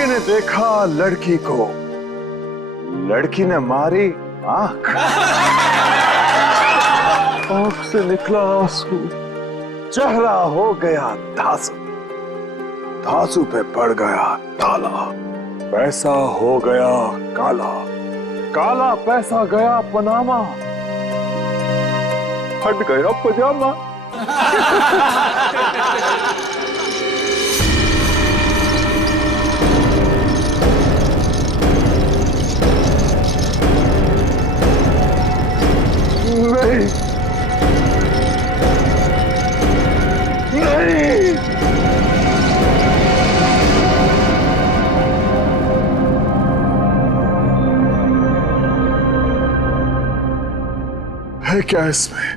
लड़के ने देखा लड़की को, लड़की ने मारी आंख, आंख से निकला आंसू, चेहरा हो गया धांसू, धांसू पे पड़ गया ताला, पैसा हो गया काला, काला पैसा गया पनामा, फट गया पजामा। नहीं, नहीं, है क्या इसमें?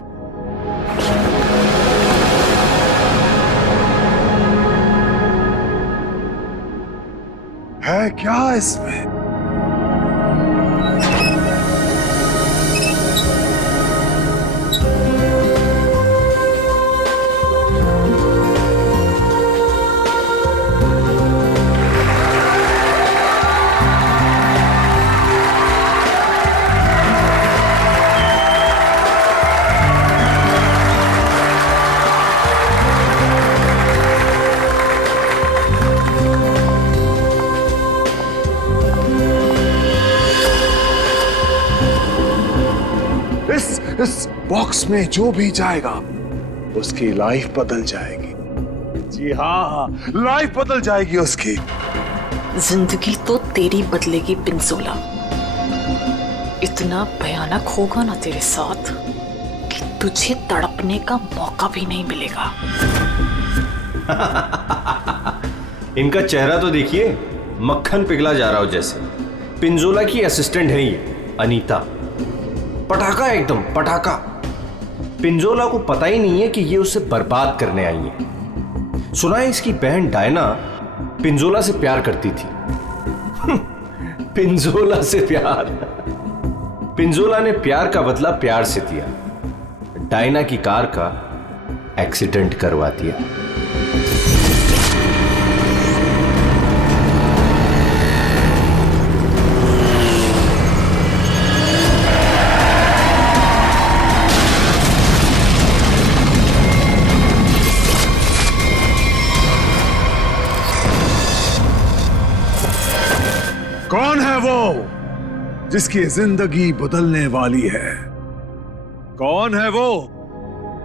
है क्या इसमें? इस बॉक्स में जो भी जाएगा उसकी लाइफ बदल जाएगी। जी हाँ, लाइफ बदल जाएगी उसकी। जिंदगी तो तेरी बदलेगी पिंजोला। इतना भयानक होगा ना तेरे साथ कि तुझे तड़पने का मौका भी नहीं मिलेगा। इनका चेहरा तो देखिए, मक्खन पिघला जा रहा हो जैसे। पिंजोला की असिस्टेंट है ये अनीता, पटाखा एकदम पटाखा। पिंजोला को पता ही नहीं है कि ये उसे बर्बाद करने आई है। सुना है इसकी बहन डायना पिंजोला से प्यार करती थी। पिंजोला से प्यार। पिंजोला ने प्यार का बदला प्यार से दिया, डायना की कार का एक्सीडेंट करवा दिया। कौन है वो जिसकी जिंदगी बदलने वाली है? कौन है वो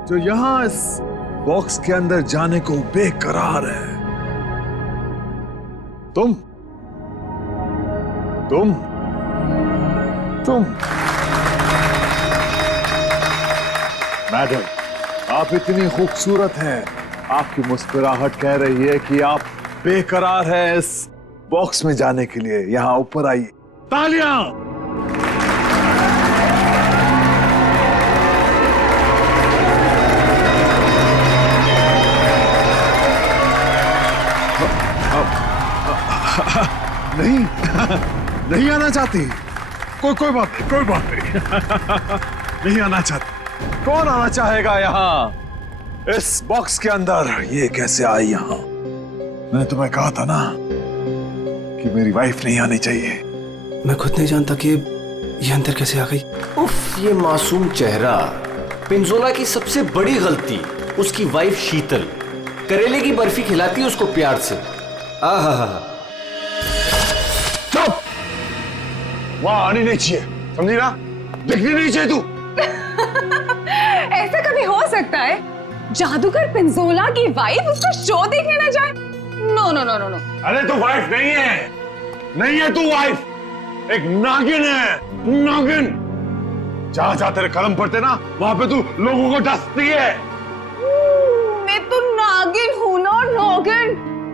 जो यहां इस बॉक्स के अंदर जाने को बेकरार है? तुम तुम तुम मैडम, आप इतनी खूबसूरत हैं, आपकी मुस्कुराहट कह रही है कि आप बेकरार हैं इस बॉक्स में जाने के लिए। यहां ऊपर आइए। तालियां! नहीं, नहीं आना चाहती। कोई बात नहीं, कोई बात नहीं। नहीं आना चाहती। कौन आना चाहेगा यहां इस बॉक्स के अंदर? ये कैसे आई यहां? मैंने तुम्हें कहा था ना कि मेरी वाइफ नहीं आनी चाहिए। मैं खुद नहीं जानता कि ये अंदर कैसे आ गई। उफ, ये मासूम चेहरा। पिंजोला की सबसे बड़ी गलती उसकी वाइफ शीतल करेले की बर्फी खिलाती है उसको प्यार से। आहा, चुप! वहां आनी नहीं चाहिए, समझी ना? दिखनी नहीं चाहिए तू। ऐसा कभी हो सकता है जादूगर पिंजोला की वाइफ उसका शो देखने ना जाए? No no no no no. अरे तू वाइफ नहीं है, नहीं है तू वाइफ, एक नागिन है, नागिन। जहां जहां तेरे कलम पड़ते ना वहां पे तू लोगों को डसती है। मैं तो नागिन हूं ना, नागिन।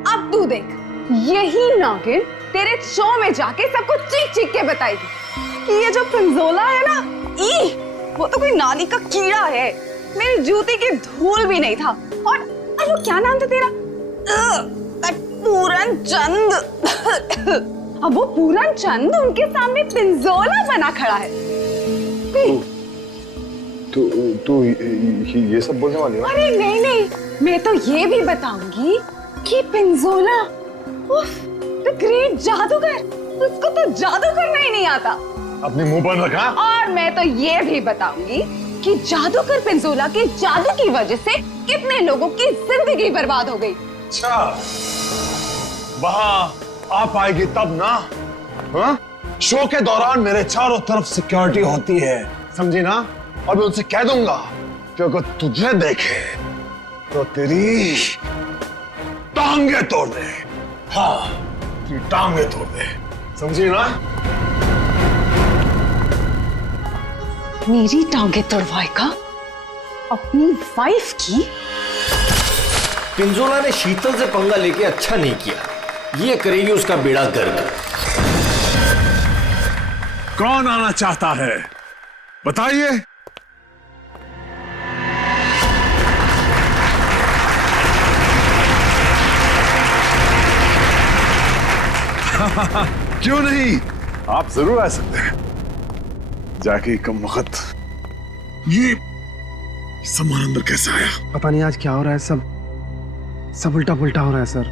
अब तू देख, यही नागिन तेरे शो में जाके सबको चीख चीख के बताएगी कि ये जो पिंजोला है ना, वो तो कोई नाली का कीड़ा है, मेरी जूती की धूल भी नहीं था। और वो क्या नाम था तेरा? पूरन चंद। अब वो पूरन चंद उनके सामने पिंजोला बना खड़ा है। तू ये सब बोलने वाली है? अरे नहीं, मैं तो ये भी बताऊंगी कि पिंजोला उफ, तो ग्रेट जादूगर, उसको तो जादू करना ही नहीं आता। अपने मुंह पर रखा। और मैं तो ये भी बताऊंगी कि जादूगर पिंजोला के जादू की वजह से कितने लोगों की जिंदगी बर्बाद हो गई। अच्छा, वहां आप आएगी तब ना। हाँ? शो के दौरान मेरे चारों तरफ सिक्योरिटी होती है, समझी ना? और मैं उनसे कह दूंगा कि अगर तुझे देखे तो तेरी टांगे तोड़ दे। हाँ, तेरी टांगे तोड़ दे, समझी ना? मेरी टांगे तोड़वाएगा अपनी वाइफ की? पिंजोला ने शीतल से पंगा लेके अच्छा नहीं किया, ये करेगी उसका बेड़ा गर्क। कौन आना चाहता है बताइए। क्यों नहीं, आप जरूर आ सकते हैं। जाके कम वक्त ये सामान अंदर कैसे आया? पता नहीं आज क्या हो रहा है, सब उल्टा पुल्टा हो रहा है सर।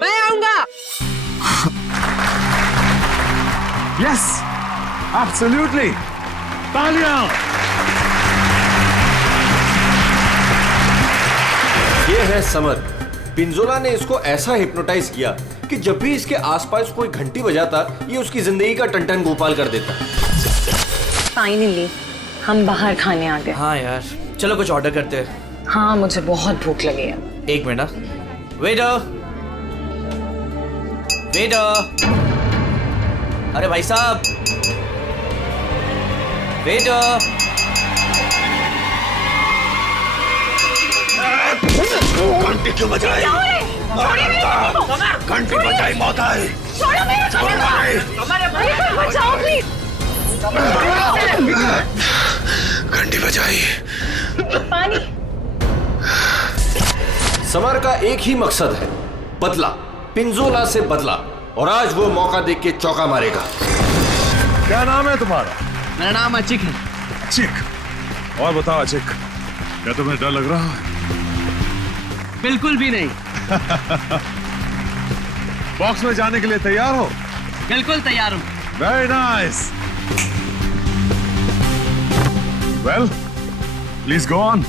मैं आऊंगा। यस, एब्सोल्युटली, तालियां। ये है समर। पिंजोला ने इसको ऐसा हिप्नोटाइज किया कि जब भी इसके आसपास कोई घंटी बजाता, ये उसकी जिंदगी का टन गोपाल कर देता। फाइनली हम बाहर खाने आ गए। हाँ यार, चलो कुछ ऑर्डर करते हैं। हाँ, मुझे बहुत भूख लगी है। एक मिनट ना। वेटर, वेटर, अरे भाई साहब, वेटर। घंटी क्यों बजाई? घंटी बजाई मौत आई। बचाओ प्लीज। घंटी बजाई। पानी। समर का एक ही मकसद है, बदला, पिंजोला से बदला। और आज वो मौका देख के चौका मारेगा। क्या नाम है तुम्हारा? मेरा नाम अचिक है। अचिक। और बताओ अचिक, क्या तुम्हें डर लग रहा है? बिल्कुल भी नहीं। बॉक्स में जाने के लिए तैयार हो? बिल्कुल तैयार हूँ। Very nice. Well, please go on.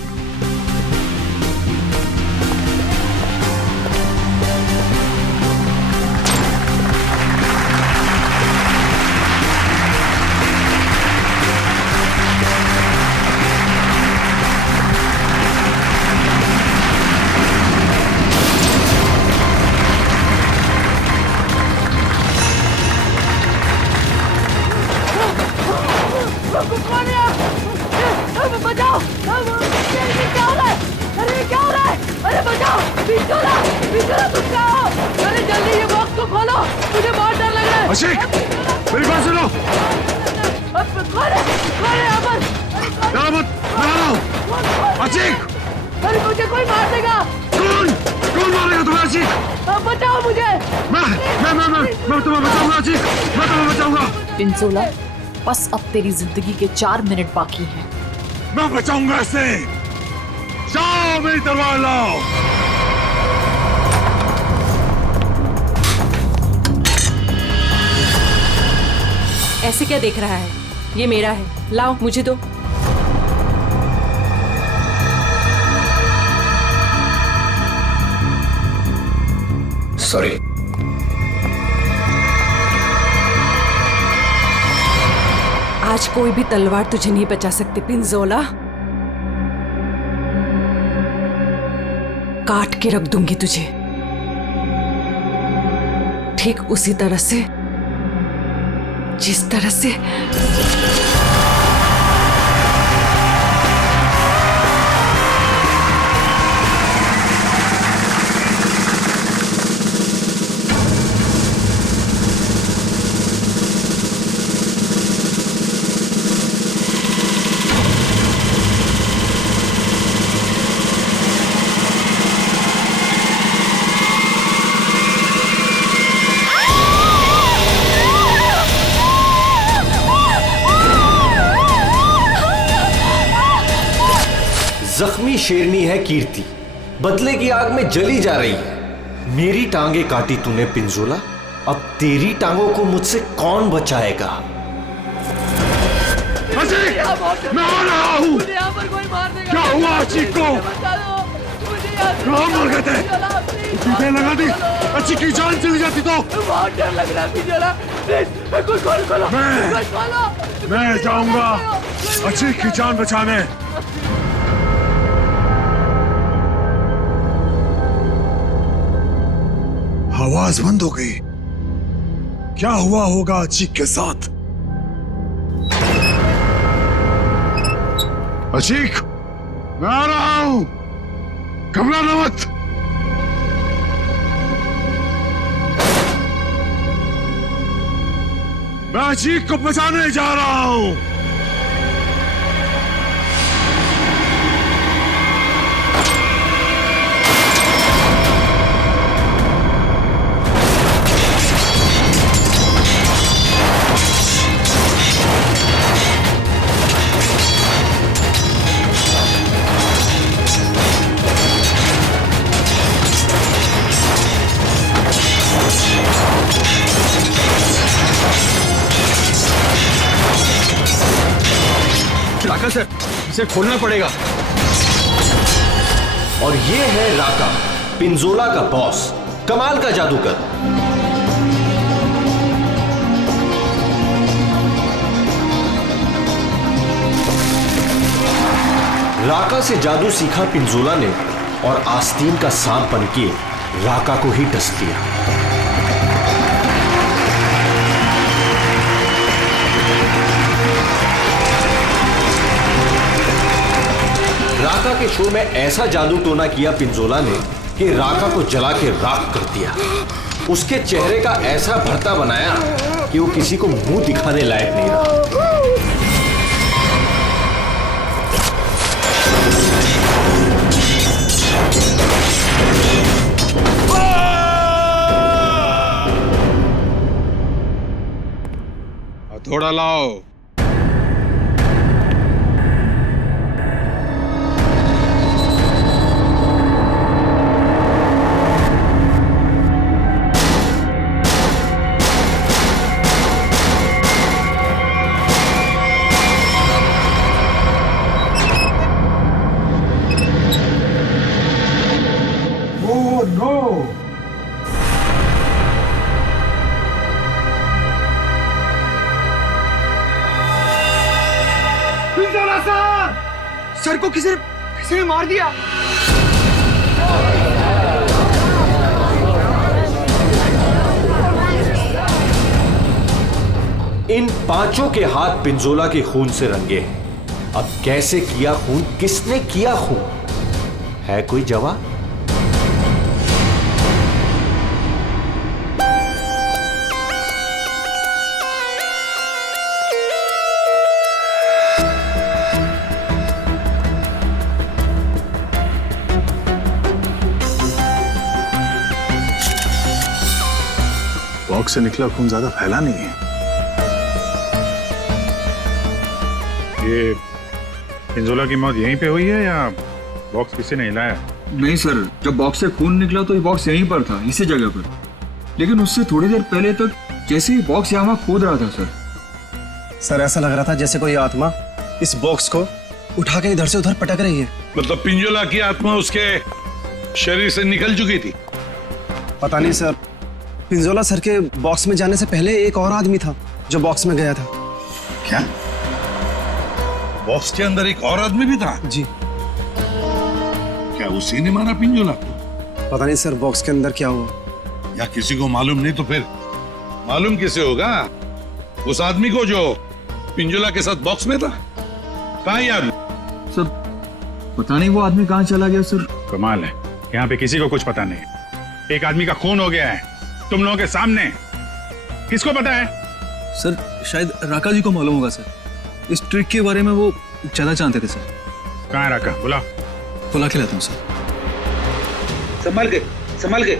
बचाओ! ये क्या हो रहा है? अरे क्या हो रहा है? अरे बचाओ! पिंजोला! पिंजोला तुम क्या हो? अरे जल्दी ये बॉक्स को खोलो! मुझे बहुत डर लग रहा है। अशिक, मेरी बात सुनो। कौन है? कौन है यहाँ पर? डरो मत, मैं आ रहा हूँ। अशिक! अरे मुझे कोई मार देगा। कौन मारेगा तुम्हें अशिक? बचाओ मुझे। मैं तुम्हें बचाऊंगा अशिक, मैं तुम्हें बचाऊंगा। पिंजोला, बस अब तेरी जिंदगी के 4 मिनट बाकी हैं। मैं बचाऊंगा इसे। जाओ मेरी तलवार लाओ। ऐसे क्या देख रहा है? ये मेरा है, लाओ मुझे दो। सॉरी। आज कोई भी तलवार तुझे नहीं बचा सकती पिंजोला। काट के रख दूंगी तुझे, ठीक उसी तरह से जिस तरह से जख्मी शेरनी है कीर्ति, बदले की आग में जली जा रही है। मेरी टांगे काटी तूने पिंजोला, अब तेरी टांगों को मुझसे कौन बचाएगा? मैं आ रहा हूँ। क्या हुआ अचीक को? कहाँ मर गए थे? टीके लगा दी, अच्छी की जान चली जाती तो। बहुत डर लग रहा है, कुछ खोलो। मैं जाऊंगा अच्छी की जान बचाने। आवाज बंद हो गई। क्या हुआ होगा अचीक के साथ? अचीक, मैं आ रहा हूं, घबराना मत। मैं अचीक को बचाने जा रहा हूं। राका सर, इसे खोलना पड़ेगा। और ये है राका, पिंजोला का बॉस, कमाल का जादूगर। राका से जादू सीखा पिंजोला ने और आस्तीन का सांप बनके राका को ही डस लिया। राका के शो में ऐसा जादू टोना किया पिंजोला ने कि राका को जला के राख कर दिया। उसके चेहरे का ऐसा भरता बनाया कि वो किसी को मुंह दिखाने लायक नहीं रहा। हथौड़ा लाओ। सर को किसी ने मार दिया। इन पांचों के हाथ पिंजोला के खून से रंगे हैं। अब कैसे किया खून, किसने किया खून, है कोई जवाब? बॉक्स से निकला खून ज्यादा फैला नहीं है। ये पिंजोला की मौत यहीं पे हुई है या बॉक्स किसी ने हिलाया? नहीं सर, जब बॉक्स से खून निकला तो ये बॉक्स यहीं पर था, इसी जगह पर। लेकिन उससे थोड़ी देर पहले तक जैसे ही बॉक्स यहाँ खोद रहा था सर ऐसा लग रहा था जैसे कोई आत्मा इस बॉक्स को उठा के इधर से उधर पटक रही है। मतलब पिंजोला की आत्मा उसके शरीर से निकल चुकी थी? पता नहीं सर, पिंजोला सर के बॉक्स में जाने से पहले एक और आदमी था जो बॉक्स में गया था। क्या बॉक्स के अंदर एक और आदमी भी था? जी। क्या उसी ने मारा पिंजोला को? पता नहीं सर बॉक्स के अंदर क्या हुआ। या किसी को मालूम नहीं तो फिर मालूम किसे होगा? उस आदमी को जो पिंजोला के साथ बॉक्स में था। कहाँ ये आदमी? सर पता नहीं वो आदमी कहाँ चला गया सर। कमाल है, यहाँ पे किसी को कुछ पता नहीं। एक आदमी का खून हो गया है तुम लोगों के सामने, किसको पता है? सर शायद राका जी को मालूम होगा सर, इस ट्रिक के बारे में वो ज्यादा जानते थे सर। कहाँ है राका? बुला के लाता हूँ सर। संभल के, संभल के।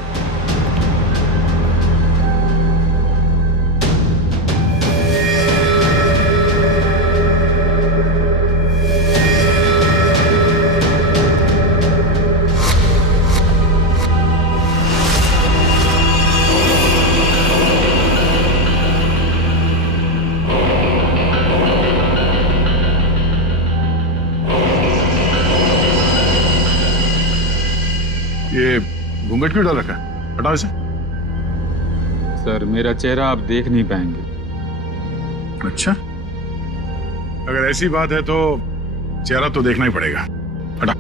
घूंघट क्यों डाल रखा है? हटाओ इसे। सर मेरा चेहरा आप देख नहीं पाएंगे। अच्छा, अगर ऐसी बात है तो चेहरा तो देखना ही पड़ेगा। हटा।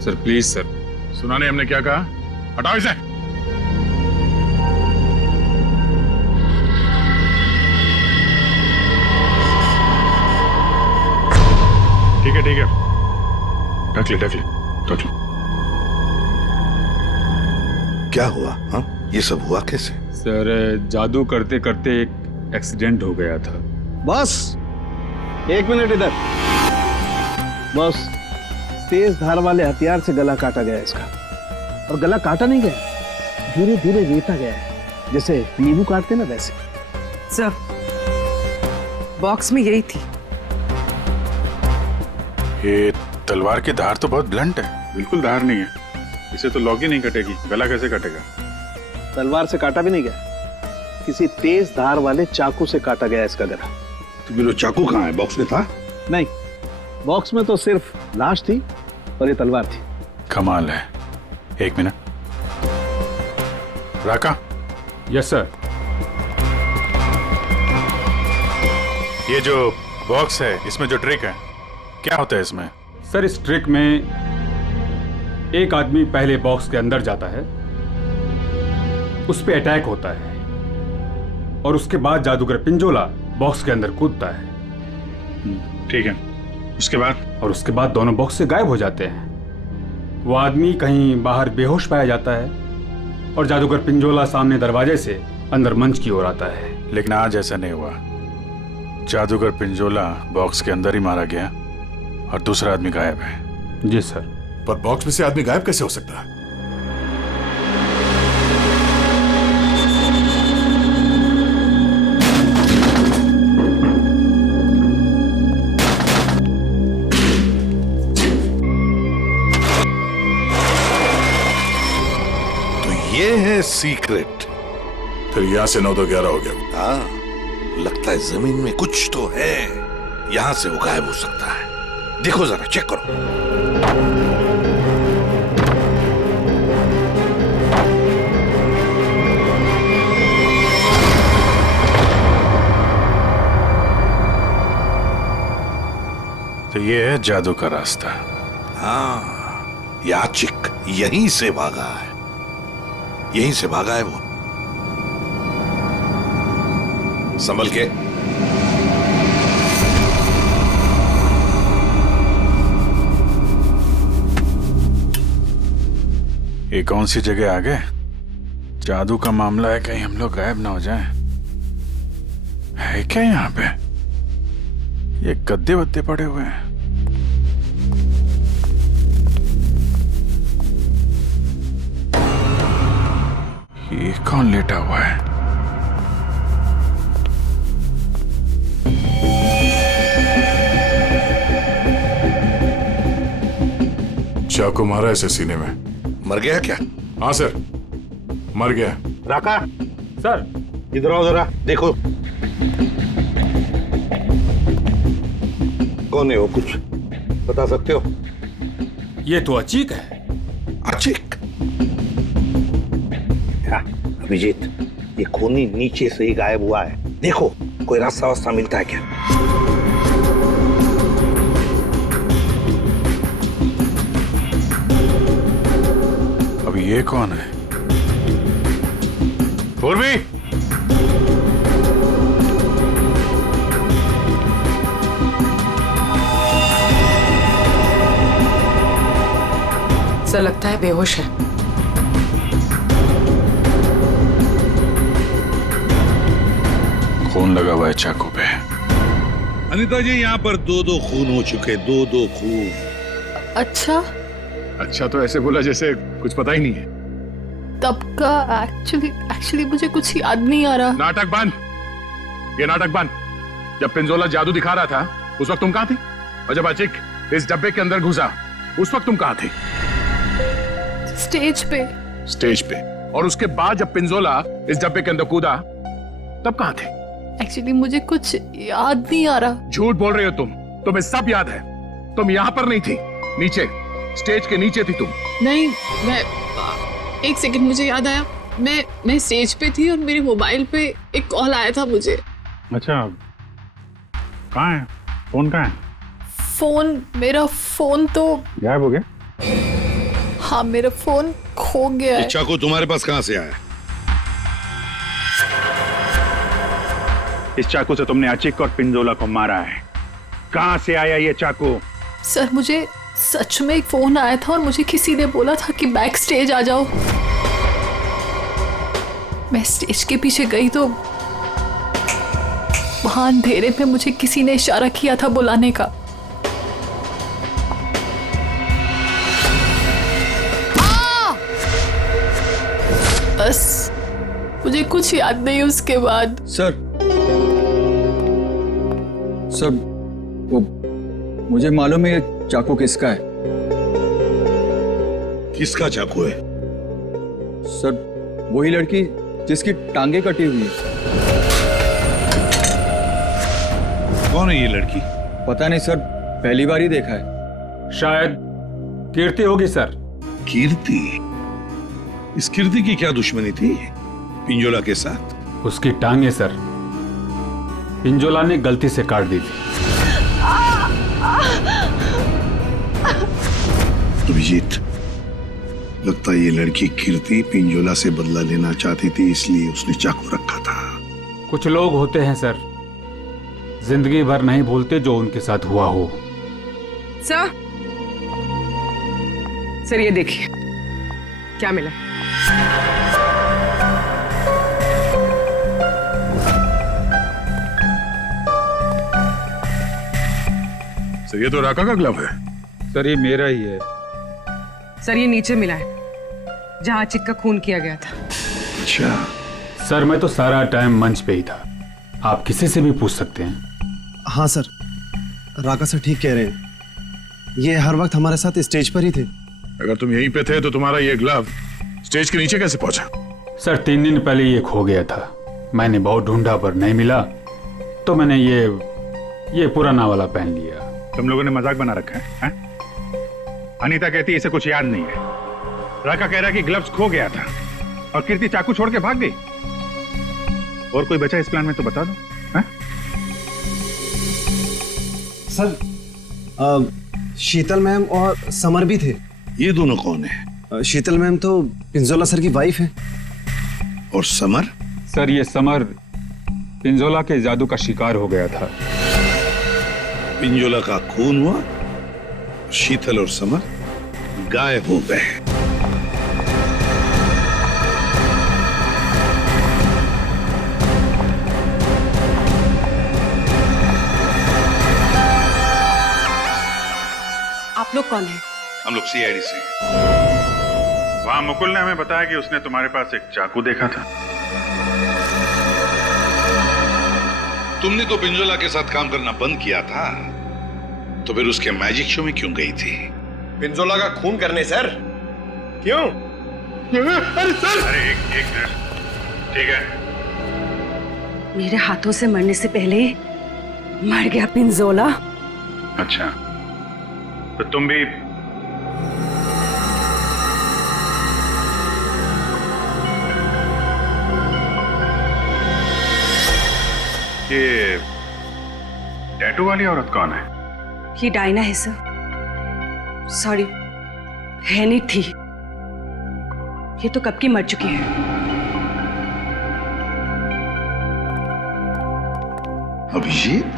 Sir please sir. सुना नहीं हमने क्या कहा? हटाओ इसे। ठीक है ठीक है, ढक ले ढक ले ढक ले। क्या हुआ? हाँ, ये सब हुआ कैसे? सर जादू करते करते एक एक्सीडेंट हो गया था। बॉस, 1 मिनट इधर। बॉस, तेज धार वाले हथियार से गला काटा गया इसका, और गला काटा नहीं गया, धीरे धीरे रेता गया है, जैसे नींबू काटते ना वैसे। सर, बॉक्स में यही थी। ये तलवार की धार तो बहुत ब्लंट है। बिल्कुल धार नहीं है, इसे तो लॉग ही नहीं कटेगी। गला कैसे कटेगा? तलवार से काटा भी नहीं गया, किसी तेज धार वाले चाकू से काटा गया इसका गला। तो फिर वो चाकू कहाँ है? बॉक्स में था? नहीं, बॉक्स में तो सिर्फ लाश थी और ये तलवार थी। कमाल है। 1 मिनट। राका। Yes sir. ये जो बॉक्स है, इसमें जो ट्रिक है, क्या होता है इसमें? सर इस ट्रिक में एक आदमी पहले बॉक्स के अंदर जाता है, उस पे अटैक होता है, और उसके बाद जादूगर पिंजोला बॉक्स के अंदर कूदता है। ठीक है, उसके बाद? और उसके बाद दोनों बॉक्स से गायब हो जाते हैं। वो आदमी कहीं बाहर बेहोश पाया जाता है, और जादूगर पिंजोला सामने दरवाजे से अंदर मंच की ओर आता है। लेकिन आज ऐसा नहीं हुआ। जादूगर पिंजोला बॉक्स के अंदर ही मारा गया और दूसरा आदमी गायब है। जी सर। पर बॉक्स में से आदमी गायब कैसे हो सकता है? तो ये है सीक्रेट। फिर यहाँ से 9 तो 11 हो गया। हाँ, लगता है जमीन में कुछ तो है, यहां से वो गायब हो सकता है। देखो जरा, चेक करो। तो ये है जादू का रास्ता। हाँ, याचिक यहीं से भागा है, यहीं से भागा है वो। संभल के। ये कौन सी जगह आ गए? जादू का मामला है, कहीं हम लोग गायब ना हो जाएं। है क्या यहाँ पे? ये गद्दे वद्दे पड़े हुए हैं। ये कौन लेटा हुआ है? चाकू मारा ऐसे सीने में। मर गया क्या? हाँ सर, मर गया। राका, सर इधर आओ जरा, देखो कौन है वो, कुछ बता सकते हो? ये तो अचीक है। अचीक? क्या अभिजीत, ये खूनी नीचे से ही गायब हुआ है, देखो कोई रास्ता वास्ता मिलता है क्या? अब ये कौन है? पूर्वी, ऐसा लगता है बेहोश है। खून लगा हुआ है चाकू पे। अनीता जी, यहाँ पर 2-2 खून हो चुके, 2-2 खून। अच्छा, अच्छा तो ऐसे बोला जैसे कुछ पता ही नहीं है। तब का एक्चुअली मुझे कुछ याद नहीं आ रहा। नाटक बंद, ये नाटक बंद। जब पिंजोला जादू दिखा रहा था उस वक्त तुम कहाँ थी? और जब अचिक इस डब्बे के अंदर घुसा उस वक्त तुम कहाँ थे? स्टेज पे। स्टेज पे। और उसके बाद जब पिंजोला इस डब्बे के अंदर कूदा तब कहाँ थे? एक्चुअली मुझे कुछ याद नहीं आ रहा। झूठ बोल रहे हो तुम, तुम्हें सब याद है। तुम यहाँ पर नहीं थी, नीचे स्टेज के नीचे थी तुम। नहीं, मैं एक सेकंड, मुझे याद आया, मैं स्टेज पे थी और मेरे मोबाइल पे एक कॉल आया था मुझे। अच्छा, कहाँ है फोन? कहाँ है मेरा फोन तो गायब हो गया? हाँ, मेरा फोन खो गया है। चाकू तुम्हारे पास कहाँ से आया? इस चाकू से तुमने अचिक और पिंजोला को मारा है। कहाँ से आया ये चाकू? सर, मुझे सच में एक फोन आया था और मुझे किसी ने बोला था कि बैक स्टेज आ जाओ। मैं स्टेज के पीछे गई तो वहां अंधेरे में मुझे किसी ने इशारा किया था बुलाने का। बस मुझे कुछ याद नहीं उसके बाद। सर वो मुझे मालूम है ये चाकू किसका है। किसका चाकू है? सर वही लड़की जिसकी टांगे कटी हुई है। कौन है ये लड़की? पता नहीं सर, पहली बार ही देखा है। शायद कीर्ति होगी सर। कीर्ति? इस कीर्ति की क्या दुश्मनी थी पिंजोला के साथ? उसकी टांगे सर पिंजोला ने गलती से काट दी थी। अभिजीत, लगता है ये लड़की कीर्ति पिंजोला से बदला लेना चाहती थी, इसलिए उसने चाकू रखा था। कुछ लोग होते हैं सर, जिंदगी भर नहीं भूलते जो उनके साथ हुआ हो। सर ये देखिए क्या मिला। सर ये तो राका का ग्लव है। सर ये मेरा ही है। सर ये नीचे मिला है जहां अचिक का खून किया गया था। अच्छा सर, मैं तो सारा टाइम मंच पे ही था, आप किसी से भी पूछ सकते हैं। हाँ सर, राका सर ठीक कह रहे हैं, ये हर वक्त हमारे साथ स्टेज पर ही थे। अगर तुम यहीं पे थे तो तुम्हारा ये ग्लव स्टेज के नीचे कैसे पहुंचा? सर 3 दिन पहले ये खो गया था, मैंने बहुत ढूंढा पर नहीं मिला, तो मैंने ये पुराना वाला पहन लिया। तुम लोगों ने मजाक बना रखा है? अनीता कहती है इसे कुछ याद नहीं है, राका कह रहा है कि ग्लव्स खो गया था और कीर्ति चाकू छोड़ के भाग गई। और कोई बचा इस प्लान में तो बता दो। सर शीतल मैम और समर भी थे। ये दोनों कौन है? शीतल मैम तो पिंजोला सर की वाइफ है। और समर? सर ये समर पिंजोला के जादू का शिकार हो गया था। पिंजोला का खून हुआ, शीतल और समर गायब हो गए। आप लोग कौन हैं? हम लोग सीआईडी से। वहां मुकुल ने हमें बताया कि उसने तुम्हारे पास एक चाकू देखा था। तुमने तो पिंजोला के साथ काम करना बंद किया था, तो फिर उसके मैजिक शो में क्यों गई थी? पिंजोला का खून करने सर। क्यों? अरे सर! अरे एक मिनट, ठीक है। मेरे हाथों से मरने से पहले मर गया पिंजोला। अच्छा, तो तुम भी ये टैटू वाली औरत कौन है? ये डायना है सर। सॉरी, है नहीं थी, ये तो कब की मर चुकी है। अभिजीत,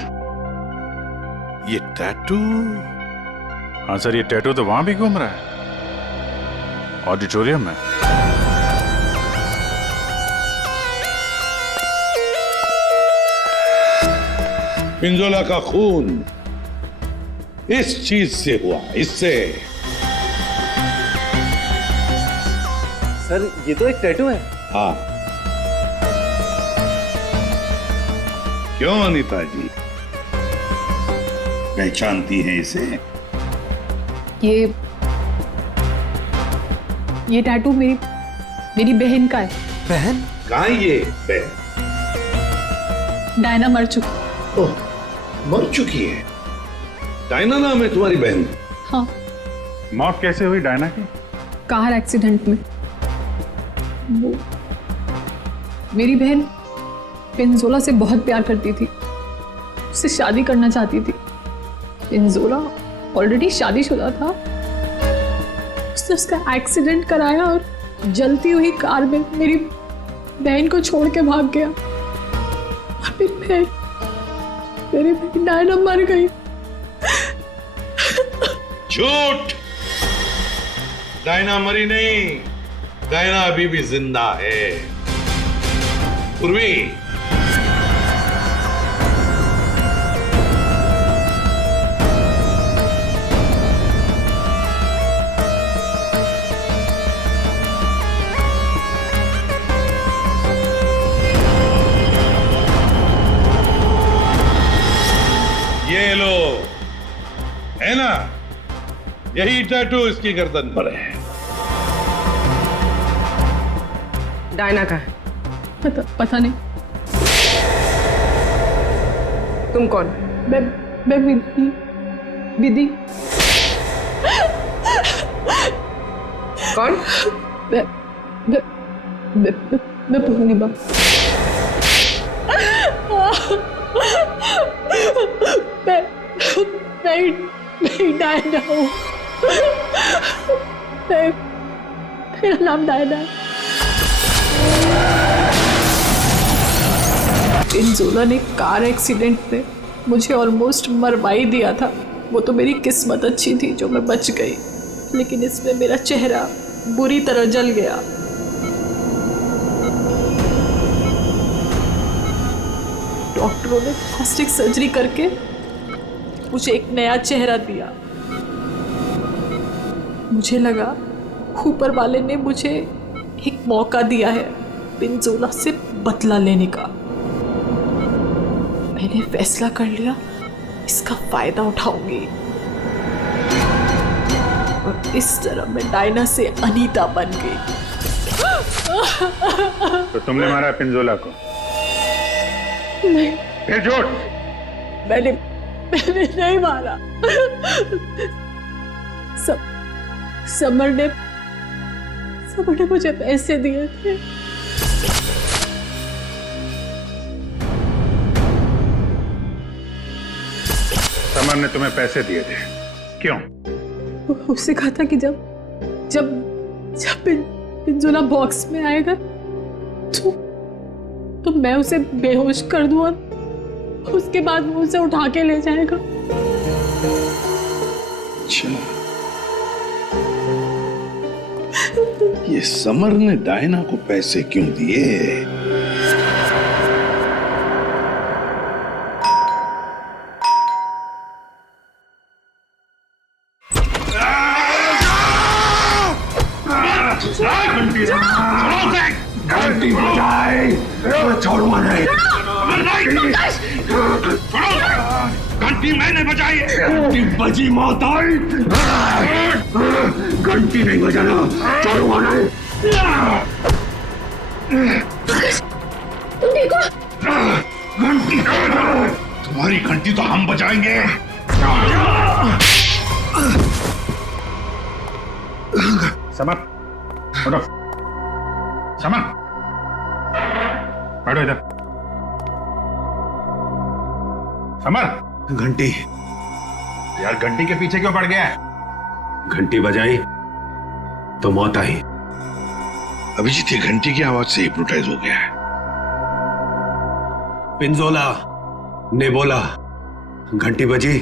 ये टैटू? हाँ सर, ये टैटू तो वहां भी घूम रहा है, ऑडिटोरियम में। पिंजोला का खून इस चीज से हुआ, इससे। सर ये तो एक टैटू है। हाँ, क्यों अनीता जी, पहचानती हैं इसे? ये टैटू मेरी बहन का है। बहन? कहाँ है ये बहन? डायना मर चुकी। ओह, मर चुकी है? डायना नाम है तुम्हारी बहन? हाँ। मौत कैसे हुई डायना की? कार एक्सीडेंट में। वो मेरी बहन पिंजोला से बहुत प्यार करती थी, उससे शादी करना चाहती थी। पिंजोला ऑलरेडी शादीशुदा था। उसने उसका एक्सीडेंट कराया और जलती हुई कार में मेरी बहन को छोड़ के भाग गया। और फिर मेरी बहन डायना मर गई। झूठ! डायना मरी नहीं, डायना अभी भी जिंदा है। पूर्वी, ये लो, है ना, यही टैटू इसकी गर्दन पर है। डायना का है? पता नहीं। तुम कौन? मैं विधि। कौन? मैं पूर्णिमा। मैं डायना हूँ। मेरा नाम डायना है। पिंजोला ने कार एक्सीडेंट में मुझे ऑलमोस्ट मरवा ही दिया था। वो तो मेरी किस्मत अच्छी थी जो मैं बच गई, लेकिन इसमें मेरा चेहरा बुरी तरह जल गया। डॉक्टरों ने प्लास्टिक सर्जरी करके मुझे एक नया चेहरा दिया। मुझे लगा ऊपर वाले ने मुझे एक मौका दिया है पिंजोला से बदला लेने का। मैंने फैसला कर लिया, इसका फायदा उठाऊंगी और इस तरह मैं डायना से अनीता बन गई। तो तुमने मारा पिंजोला को? नहीं। फिर झूठ? मैंने नहीं मारा। समर ने मुझे पैसे दिए थे। समर ने तुम्हें पैसे दिए थे? क्यों? उससे कहा था कि जब पिंजोला बॉक्स में आएगा तो मैं उसे बेहोश कर दूं और उसके बाद वो उसे उठा के ले जाएगा। अच्छा, ये समर ने डायना को पैसे क्यों दिए? घंटी बजाए, छोड़ो नहीं। घंटी मैंने बजाई, घंटी बजी मौत आई। घंटी नहीं बजाना, छोड़ो नहीं। घंटी, तुम्हारी घंटी तो हम बजाएंगे। समर, उठो। समर, बैठो इधर। समर, घंटी। यार घंटी के पीछे क्यों पड़ गया है? घंटी बजाई तो मौत आई। अभिजीत ये घंटी की आवाज से हिप्नोटाइज हो गया है। पिंजोला ने बोला घंटी बजी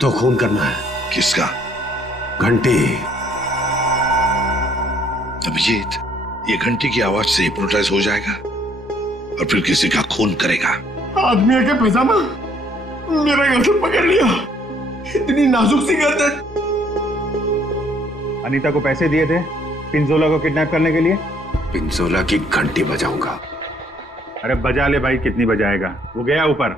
तो खून करना है। किसका? घंटी। अभिजीत ये घंटी की आवाज से हिप्नोटाइज हो जाएगा और फिर किसी का खून करेगा। आदमी आके पैजामा मेरा गर्दन पकड़ लिया, इतनी नाजुक सी गर्दन। अनीता को पैसे दिए थे पिंजोला को किडनैप करने के लिए? पिंजोला की घंटी बजाऊंगा। अरे बजा ले भाई, कितनी बजाएगा? वो गया ऊपर।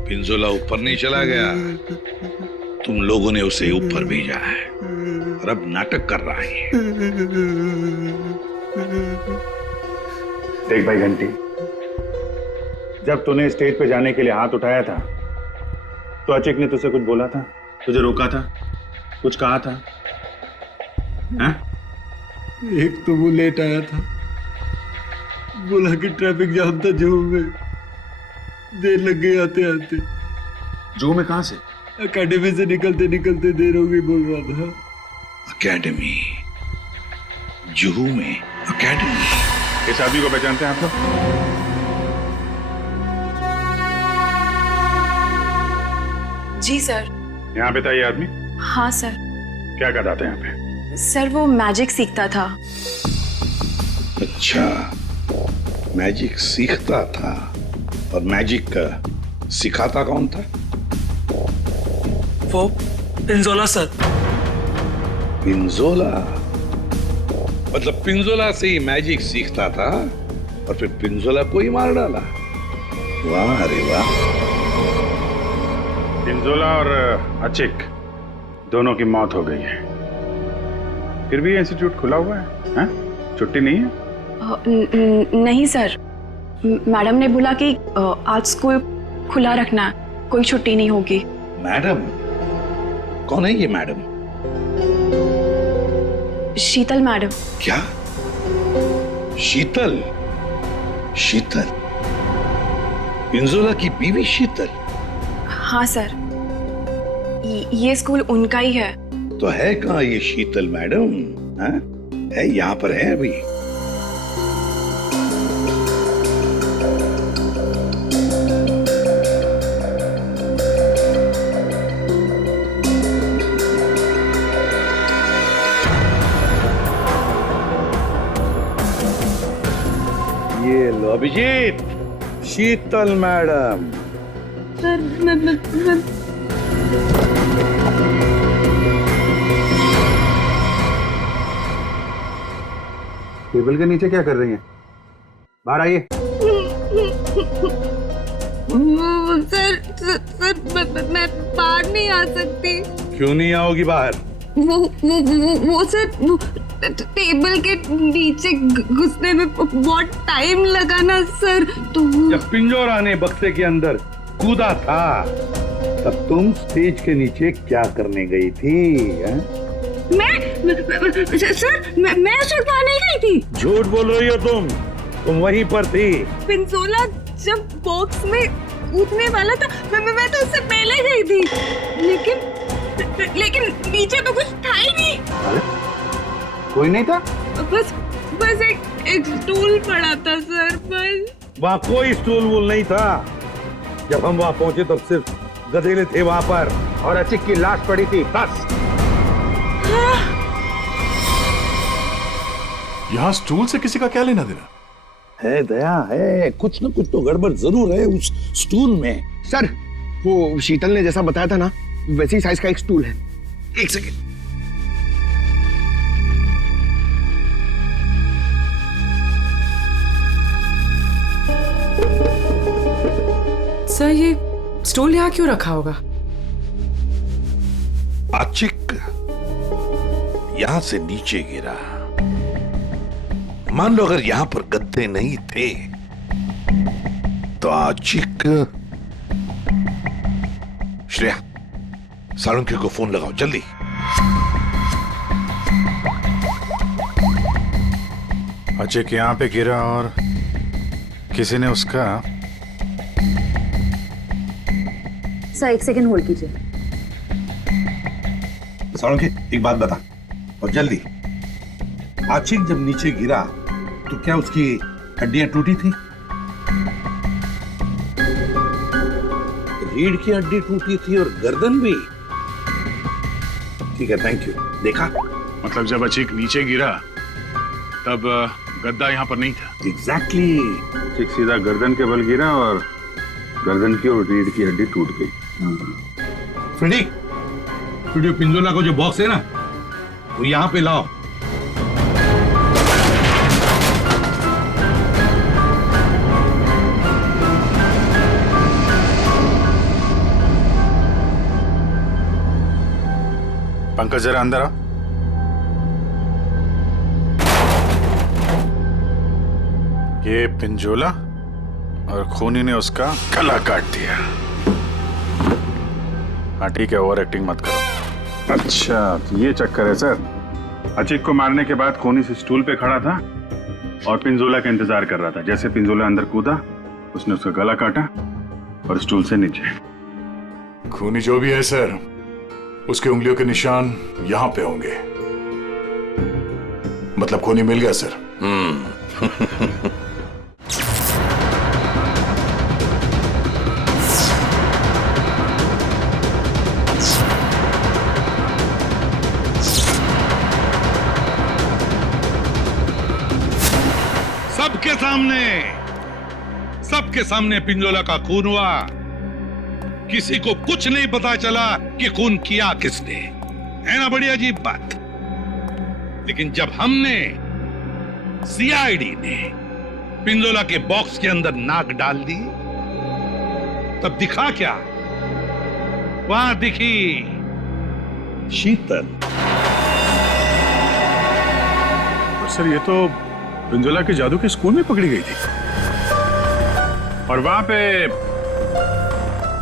पिंजोला ऊपर नहीं चला गया, तुम लोगों ने उसे ऊपर भेजा है और अब नाटक कर रहा है। देख भाई घंटी, जब तूने स्टेज पे जाने के लिए हाथ उठाया था तो अचिक ने तुझसे कुछ बोला था? तुझे रोका था, कुछ कहा था? हैं? एक तो वो लेट आया था, बोला कि ट्रैफिक जाम था जुहू में, देर लग गई आते आते। जुहू में कहां से? एकेडमी से निकलते निकलते देर हो गई बोल रहा था। एकेडमी? जुहू में एकेडमी? इस आदमी को पहचानते हैं आप लोग? जी सर। यहाँ पे था ये आदमी? हाँ सर। क्या करता था यहाँ पे? सर वो मैजिक सीखता था। अच्छा, मैजिक सीखता था। और मैजिक का सिखाता कौन था? वो पिंजोला सर। पिंजोला? मतलब पिंजोला से ही मैजिक सीखता था और फिर पिंजोला को ही मार डाला? वाह, अरे वाह। पिंजोला और अचिक दोनों की मौत हो गई है, फिर भी इंस्टीट्यूट खुला हुआ है, हैं? छुट्टी नहीं है? नहीं सर, मैडम ने बोला कि आज स्कूल खुला रखना, कोई छुट्टी नहीं होगी। मैडम? कौन है ये मैडम? शीतल मैडम। क्या? शीतल? शीतल? पिंजोला की बीवी शीतल? हाँ सर, ये स्कूल उनका ही है। तो है कहाँ ये शीतल मैडम? है यहाँ पर है अभी? ये लो अभिजीत, शीतल मैडम। टेबल के नीचे क्या कर रही हैं? बाहर आइए। सर मैं बाहर नहीं आ सकती। क्यों नहीं आओगी बाहर? वो सर टेबल के नीचे घुसने में बहुत टाइम लगा ना सर, तो जब पिंजोरा ने बक्से के अंदर कूदा था तब तुम स्टेज के नीचे क्या करने गई थी? मैं छुड़वा नहीं गई थी। झूठ बोल रही हो तुम वहीं पर थी। पिंजोला जब बॉक्स में कूदने वाला था मैं तो उससे पहले गई थी, लेकिन नीचे तो कुछ था ही नहीं। कोई नहीं था? बस एक स्टूल पड़ा था सर, बस। वहाँ कोई स्टूल वूल नहीं था। जब हम वहाँ पहुंचे तब सिर्फ गधेले थे वहाँ पर और अचिक की लाश पड़ी थी, बस। यहाँ स्टूल से किसी का क्या लेना देना? है दया, है कुछ न कुछ तो गड़बड़ जरूर है उस स्टूल में। सर, वो शीतल ने जैसा बताया था ना, वैसी साइज का एक स्टूल है। एक सेकेंड। सर, ये स्टूल यहाँ क्यों रखा होगा? अचिक यहां से नीचे गिरा। मान लो अगर यहां पर गद्दे नहीं थे तो अचिक। श्रेया, सालुंखे को फोन लगाओ जल्दी। अचिक यहाँ पे गिरा और किसी ने उसका। सर, एक सेकंड होल्ड कीजिए। सालुंखे, एक बात बता और जल्दी। आशिक जब नीचे गिरा तो क्या उसकी हड्डियां टूटी थी? रीढ़ की हड्डी टूटी थी और गर्दन भी। ठीक है, थैंक यू। देखा? मतलब जब अचिक नीचे गिरा तब गद्दा यहाँ पर नहीं था। एग्जैक्टली। अचिक सीधा गर्दन के बल गिरा और गर्दन की और रीढ़ की हड्डी टूट गई। फ्रेडी, पिंजोला को जो बॉक्स है ना, वो यहाँ पे लाओ। पंकज, जरा अंदर आ। ये पिंजोला और खूनी ने उसका गला काट दिया। हाँ ठीक है, ओवर एक्टिंग मत करो। अच्छा तो ये चक्कर है सर। अचिक को मारने के बाद कोनी से स्टूल पे खड़ा था और पिंजोला का इंतजार कर रहा था। जैसे पिंजोला अंदर कूदा, उसने उसका गला काटा और स्टूल से नीचे। खूनी जो भी है सर, उसके उंगलियों के निशान यहां पे होंगे। मतलब खूनी मिल गया सर। सबके सामने पिंजोला का खून हुआ। किसी को कुछ नहीं पता चला कि खून किया किसने। है ना बड़ी अजीब बात। लेकिन जब हमने सीआईडी ने पिंजोला के बॉक्स के अंदर नाक डाल दी, तब दिखा क्या? वहां दिखी शीतल। सर ये तो पिंजोला के जादू के स्कूल में पकड़ी गई थी और वहां पे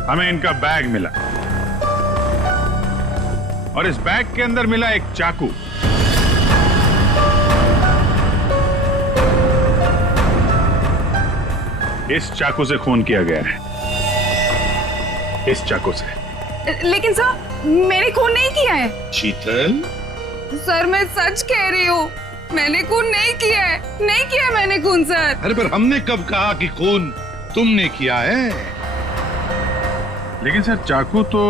हमें इनका बैग मिला और इस बैग के अंदर मिला एक चाकू। इस चाकू से खून किया गया है, इस चाकू से। लेकिन सर मैंने खून नहीं किया है। शीतल, सर मैं सच कह रही हूँ, मैंने खून नहीं किया है, नहीं किया मैंने खून सर। अरे पर हमने कब कहा कि खून तुमने किया है? लेकिन सर चाकू तो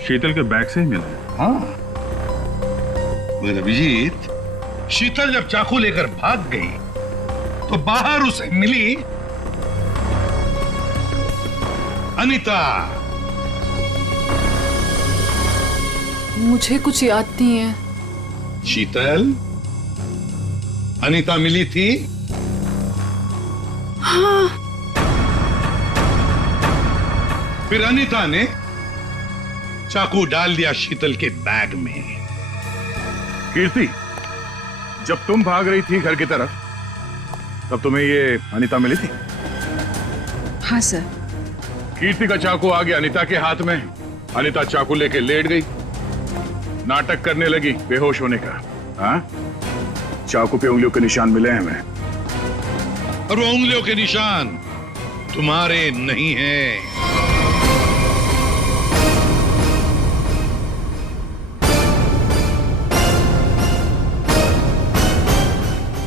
शीतल के बैग से ही मिला है। हाँ मगर अभिजीत, शीतल जब चाकू लेकर भाग गई तो बाहर उसे मिली अनीता। मुझे कुछ याद नहीं है। शीतल, अनीता मिली थी? हाँ। फिर अनीता ने चाकू डाल दिया शीतल के बैग में। कीर्ति, जब तुम भाग रही थी घर की तरफ, तब तुम्हें ये अनीता मिली थी? हाँ सर। कीर्ति का चाकू आ गया अनीता के हाथ में। अनीता चाकू लेके लेट गई, नाटक करने लगी बेहोश होने का। हाँ, चाकू पे उंगलियों के निशान मिले हैं हमें। और वो उंगलियों के निशान तुम्हारे नहीं हैं।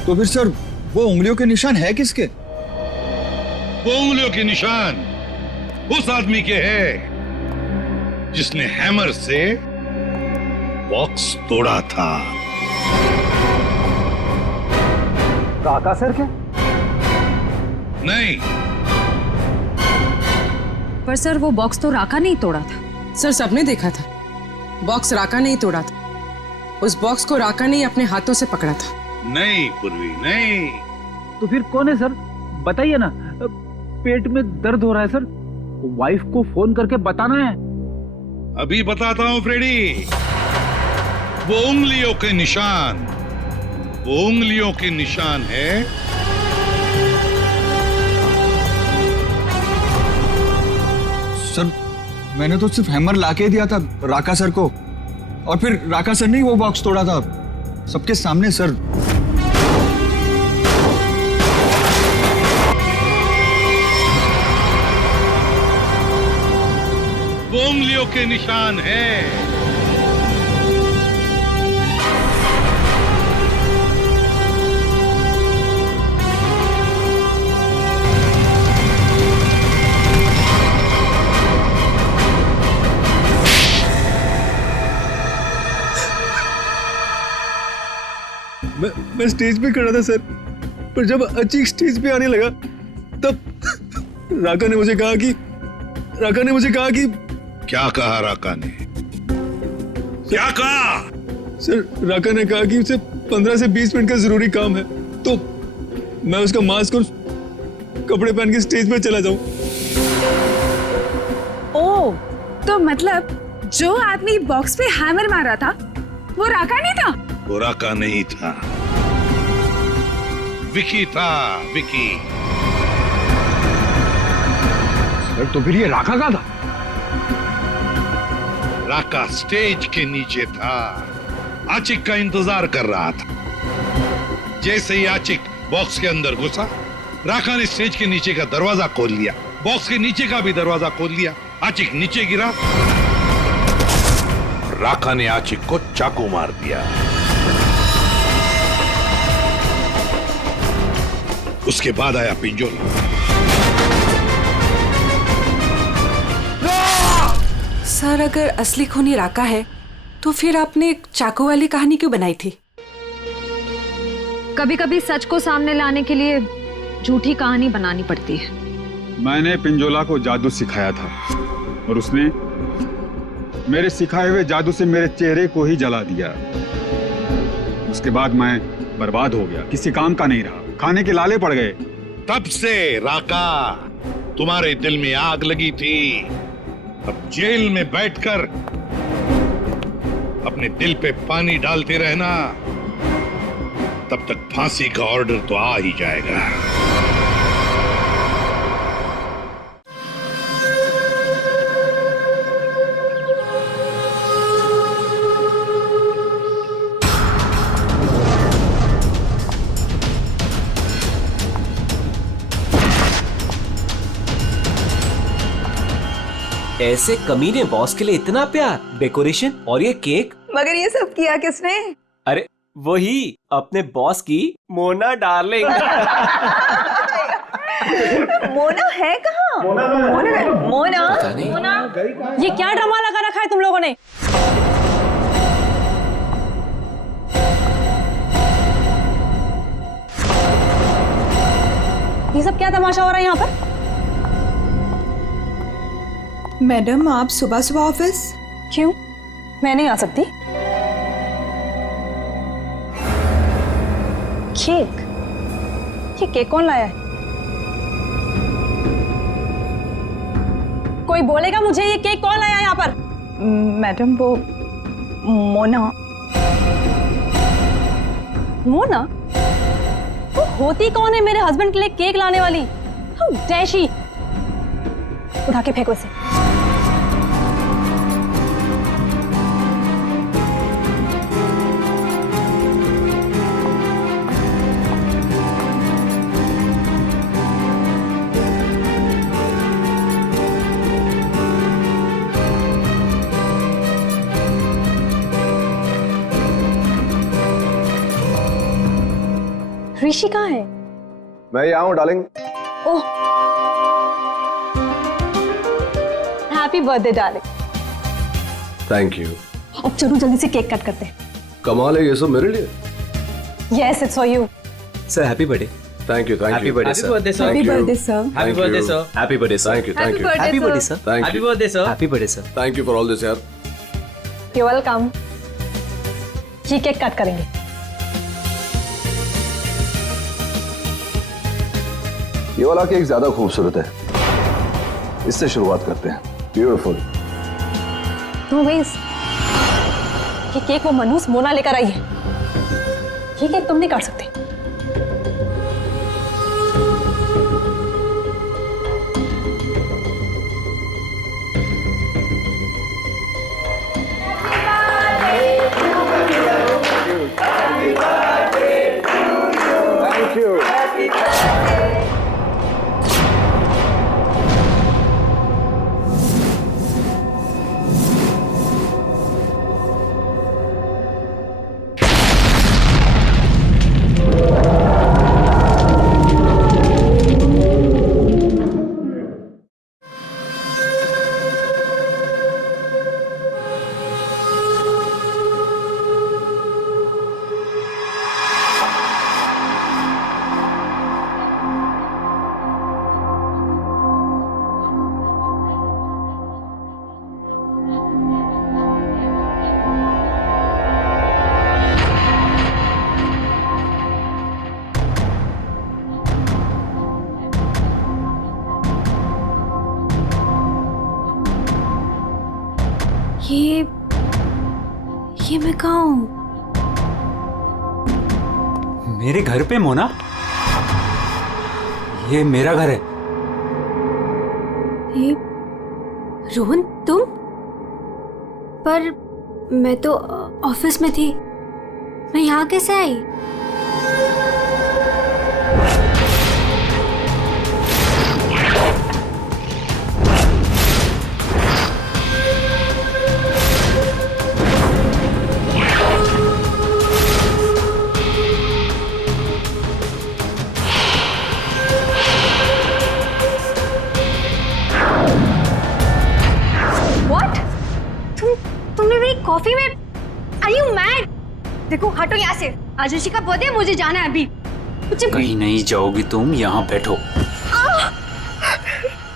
तो फिर सर वो उंगलियों के निशान है किसके? वो उंगलियों के निशान उस आदमी के हैं जिसने हैमर से बॉक्स तोड़ा था। काका सर क्या? नहीं। पर सर वो बॉक्स तो राका नहीं तोड़ा था। सर सबने देखा था, बॉक्स राका नहीं तोड़ा था। उस बॉक्स को राका ने अपने हाथों से पकड़ा था। नहीं पूर्वी, नहीं। तो फिर कौन है सर? बताइए ना। पेट में दर्द हो रहा है सर, वाइफ को फोन करके बताना है। अभी बताता हूं फ्रेडी। वो उंगलियों के निशान, वो उंगलियों के निशान है सर। मैंने तो सिर्फ हैमर लाके दिया था राका सर को, और फिर राका सर ने ही वो बॉक्स तोड़ा था सबके सामने सर। वो उंगलियों के निशान है। मैं स्टेज पे खड़ा था सर, पर जब अचीक स्टेज पे आने लगा तब राका ने मुझे कहा कि क्या कहा राका ने? क्या कहा? सर राका ने कहा कि उसे 15 से 20 मिनट का जरूरी काम है, तो मैं उसका मास्क और कपड़े पहन के स्टेज पे चला जाऊं। ओ, तो मतलब जो आदमी बॉक्स पे हैमर मारा था वो राका नहीं था? वो राका नहीं था, विकी था, विकी। सर तो फिर ये राका का था? राका स्टेज के नीचे था, आचिक का इंतजार कर रहा था। जैसे ही आचिक बॉक्स के अंदर घुसा, राका ने स्टेज के नीचे का दरवाजा खोल लिया, बॉक्स के नीचे का भी दरवाजा खोल लिया। आचिक नीचे गिरा, राका ने आचिक को चाकू मार दिया। उसके बाद आया पिंजोला। सर, अगर असली खूनी राका है तो फिर आपने एक चाकू वाली कहानी क्यों बनाई थी? कभी कभी सच को सामने लाने के लिए झूठी कहानी बनानी पड़ती है। मैंने पिंजोला को जादू सिखाया था और उसने मेरे सिखाए हुए जादू से मेरे चेहरे को ही जला दिया। उसके बाद मैं बर्बाद हो गया, किसी काम का नहीं रहा, खाने के लाले पड़ गए। तब से राका तुम्हारे दिल में आग लगी थी। अब जेल में बैठकर अपने दिल पे पानी डालते रहना, तब तक फांसी का ऑर्डर तो आ ही जाएगा। ऐसे कमीने बॉस के लिए इतना प्यार, डेकोरेशन और ये केक। मगर ये सब किया किसने? अरे वही अपने बॉस की मोना डार्लिंग। मोना है कहाँ? मोना पता नहीं। ये क्या ड्रामा लगा रखा है तुम लोगों ने? ये सब क्या तमाशा हो रहा है यहाँ पर? मैडम, आप सुबह सुबह ऑफिस? क्यों, मैं नहीं आ सकती? केक? ये केक कौन लाया है? कोई बोलेगा मुझे ये केक कौन लाया है यहाँ पर? मैडम, वो मोना। मोना? वो होती कौन है मेरे हस्बैंड के लिए केक लाने वाली? How dare she! उठा के फेंको इसे। ऋषि कहाँ है? मैं यहाँ हूँ darling. Oh, happy birthday darling. Thank you. अब चलो जल्दी से केक कट करते हैं। कमाल है, ये सब मेरे लिए। Yes, it's for you. Sir happy birthday. Thank you, thank you. Happy birthday sir. Happy birthday sir. Happy birthday sir. Happy birthday sir. Thank you, thank you. Happy birthday sir. Thank you. Birthday sir. Happy birthday sir. Thank you for all this यार। You welcome. ये cake cut करेंगे। ये वाला cake ज्यादा खूबसूरत है, इससे शुरुआत करते हैं। ब्यूटीफुल। नो वेज, ये केक वो मनहूस मोना लेकर आई है। ये केक तुम नहीं काट सकते। Thank you. ये मैं कहाँ हूँ? मेरे घर पे मोना? ये मेरा घर है। ये रोहन, पर मैं तो ऑफिस में थी, मैं यहाँ कैसे आई? तुमने मेरी कॉफी में Are you mad? देखो हटो यहाँ से, आज ऋषि का बर्थडे, मुझे जाना है अभी। कहीं नहीं जाओगी तुम, यहाँ बैठो।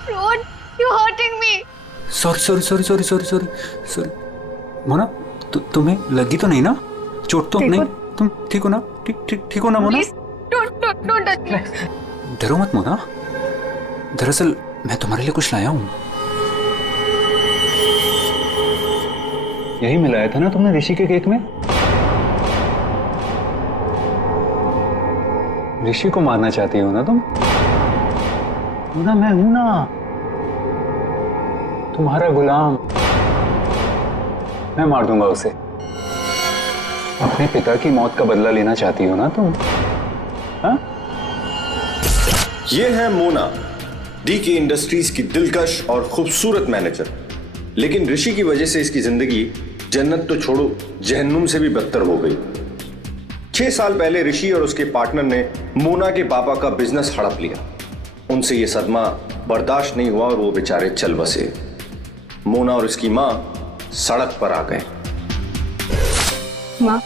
Ron, you're hurting me. Sorry Mona, तुम्हें लगी तो नहीं ना? चोट तो नहीं? तुम ठीक हो ना? ठीक हो ना मोना? Don't touch me. डरो मत मोना, दरअसल मैं तुम्हारे लिए कुछ लाया हूँ। यही मिलाया था ना तुमने ऋषि के केक में? ऋषि को मारना चाहती हो ना तुम? मैं हूं ना, तुम्हारा गुलाम। मैं मार दूंगा उसे। अपने पिता की मौत का बदला लेना चाहती हो ना तुम? हाँ? ये है मोना, डीके इंडस्ट्रीज की दिलकश और खूबसूरत मैनेजर। लेकिन ऋषि की वजह से इसकी जिंदगी जन्नत तो छोड़ो, जहन्नुम से भी बदतर हो गई। 6 साल पहले ऋषि और उसके पार्टनर ने मोना के पापा का बिजनेस हड़प लिया। उनसे यह सदमा बर्दाश्त नहीं हुआ और वो बेचारे चल बसे। मोना और उसकी मां सड़क पर आ गए। माँ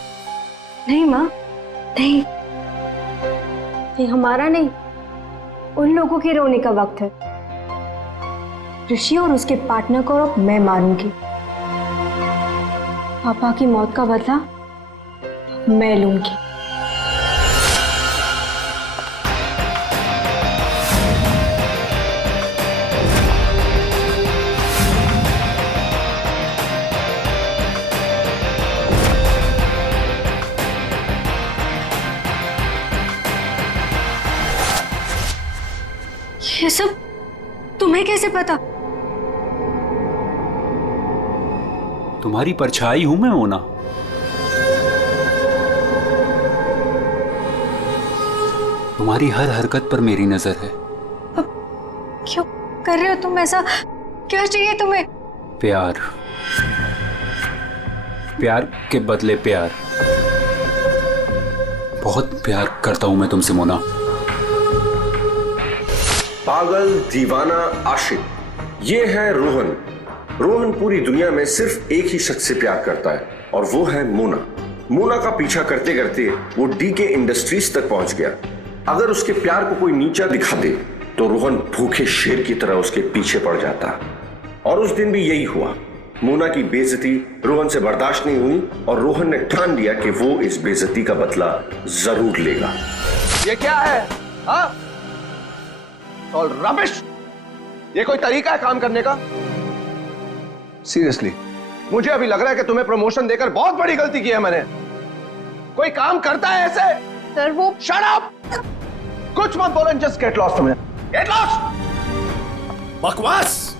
नहीं, ये हमारा नहीं, उन लोगों के रोने का वक्त है। ऋषि और उसके पार्टनर को अब मैं मारूंगी। पापा की मौत का बदला मैं लूंगी। ये सब तुम्हें कैसे पता? तुम्हारी परछाई हूं मैं मोना। तुम्हारी हर हरकत पर मेरी नजर है। क्यों कर रहे हो तुम ऐसा? क्या चाहिए तुम्हें? प्यार के बदले प्यार। बहुत प्यार करता हूं मैं तुमसे मोना। पागल, दीवाना, आशिक, ये है रोहन। रोहन पूरी दुनिया में सिर्फ एक ही शख्स से प्यार करता है और वो है मोना। मोना का पीछा करते करते वो डीके इंडस्ट्रीज तक पहुंच गया। अगर उसके प्यार को कोई नीचा दिखा दे तो रोहन भूखे शेर की तरह उसके पीछे पड़ जाता। और उस दिन भी यही हुआ। मोना की बेइज्जती रोहन से बर्दाश्त नहीं हुई और रोहन ने ठान लिया कि वो इस बेइज्जती का बदला जरूर लेगा। ये क्या है? All rubbish. ये कोई तरीका है काम करने का? सीरियसली मुझे अभी लग रहा है कि तुम्हें प्रमोशन देकर बहुत बड़ी गलती की है मैंने। कोई काम करता है ऐसे? सर वो शट अप, कुछ मत बोलो, जस्ट गेट लॉस्ट। तुमने गेट लॉस्ट। बकवास।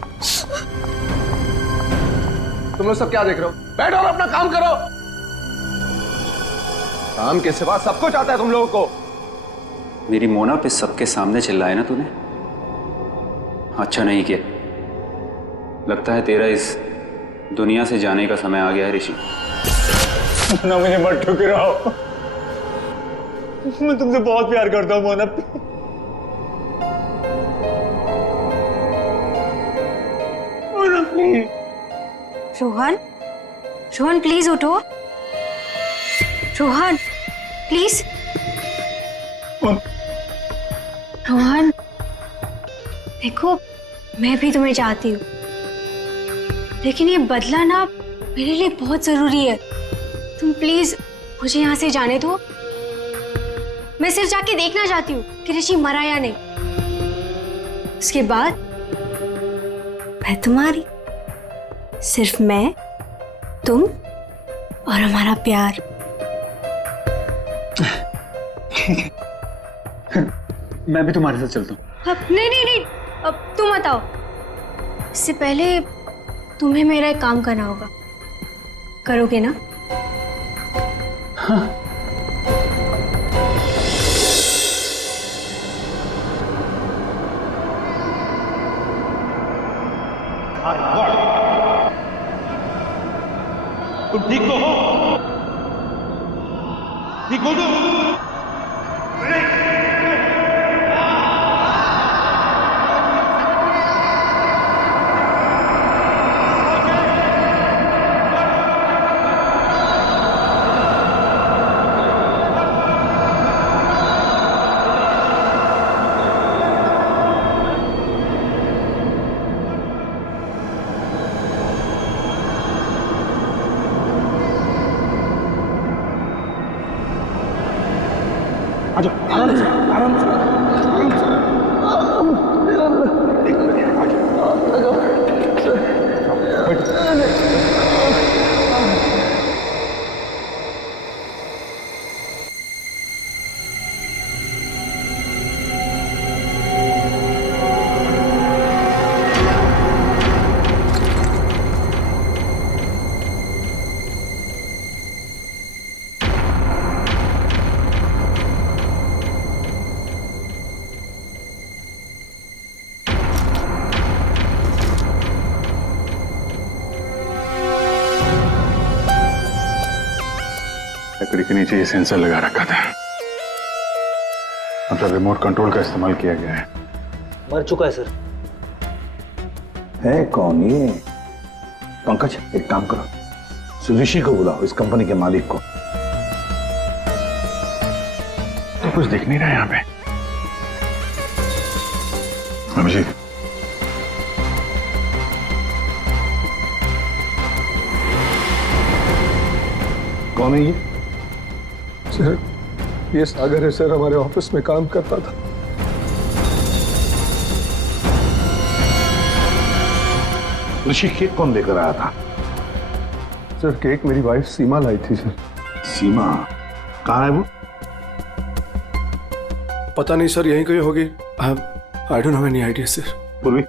तुम लोग सब क्या देख रहे हो? बैठो और अपना काम करो। काम के सिवा सब कुछ आता है तुम लोगों को। मेरी मोना पे सबके सामने चिल्लाया ना तूने? अच्छा नहीं किया। लगता है तेरा इस दुनिया से जाने का समय आ गया है ऋषि। मोना मुझे मत ठुकराओ, मैं तुमसे बहुत प्यार करता हूं मोना। मोना प्लीज। रोहन प्लीज उठो। रोहन प्लीज। रोहन देखो, मैं भी तुम्हें चाहती हूँ, लेकिन ये बदला ना मेरे लिए बहुत जरूरी है। तुम प्लीज मुझे यहाँ से जाने दो। मैं सिर्फ जाके देखना चाहती हूँ कि ऋषि मरा या नहीं। उसके बाद मैं तुम्हारी, सिर्फ मैं, तुम और हमारा प्यार। मैं भी तुम्हारे साथ चलता हूँ। अब नहीं, अब तुम बताओ। इससे पहले तुम्हें मेरा एक काम करना होगा। करोगे ना? हाँ। तुम ठीक तो हो? ठीक हो तुम? लकड़ी के नीचे ये सेंसर लगा रखा था, मतलब रिमोट कंट्रोल का इस्तेमाल किया गया है। मर चुका है सर। है कौन ये? पंकज, एक काम करो, सुऋषि को बुलाओ, इस कंपनी के मालिक को। तो कुछ दिख नहीं रहा यहाँ पे। अभिजीत, कौन है ये? सर, ये सागर है सर, हमारे ऑफिस में काम करता था। ऋषि केक कौन लेकर आया था? सर, केक मेरी वाइफ सीमा लाई थी सर। सीमा कहाँ है वो? पता नहीं सर, यहीं कहीं होगी। I don't have any idea sir. पूर्वी,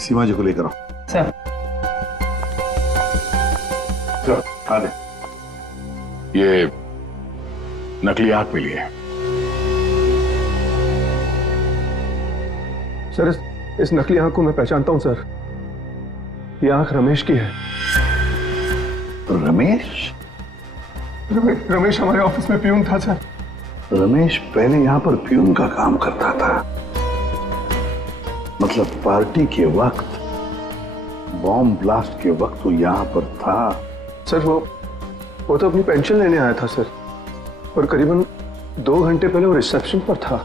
सीमा जी को लेकर आओ। सर। चलो, आ दे। ये नकली आंख मिली है सर। इस नकली आंख को मैं पहचानता हूं सर। ये आंख रमेश की है। रमेश? रमेश हमारे ऑफिस में प्यून था सर। रमेश पहले यहाँ पर प्यून का काम करता था, मतलब पार्टी के वक्त, बॉम्ब ब्लास्ट के वक्त वो यहाँ पर था। सर, वो तो अपनी पेंशन लेने आया था सर, और करीबन 2 घंटे पहले वो रिसेप्शन पर था।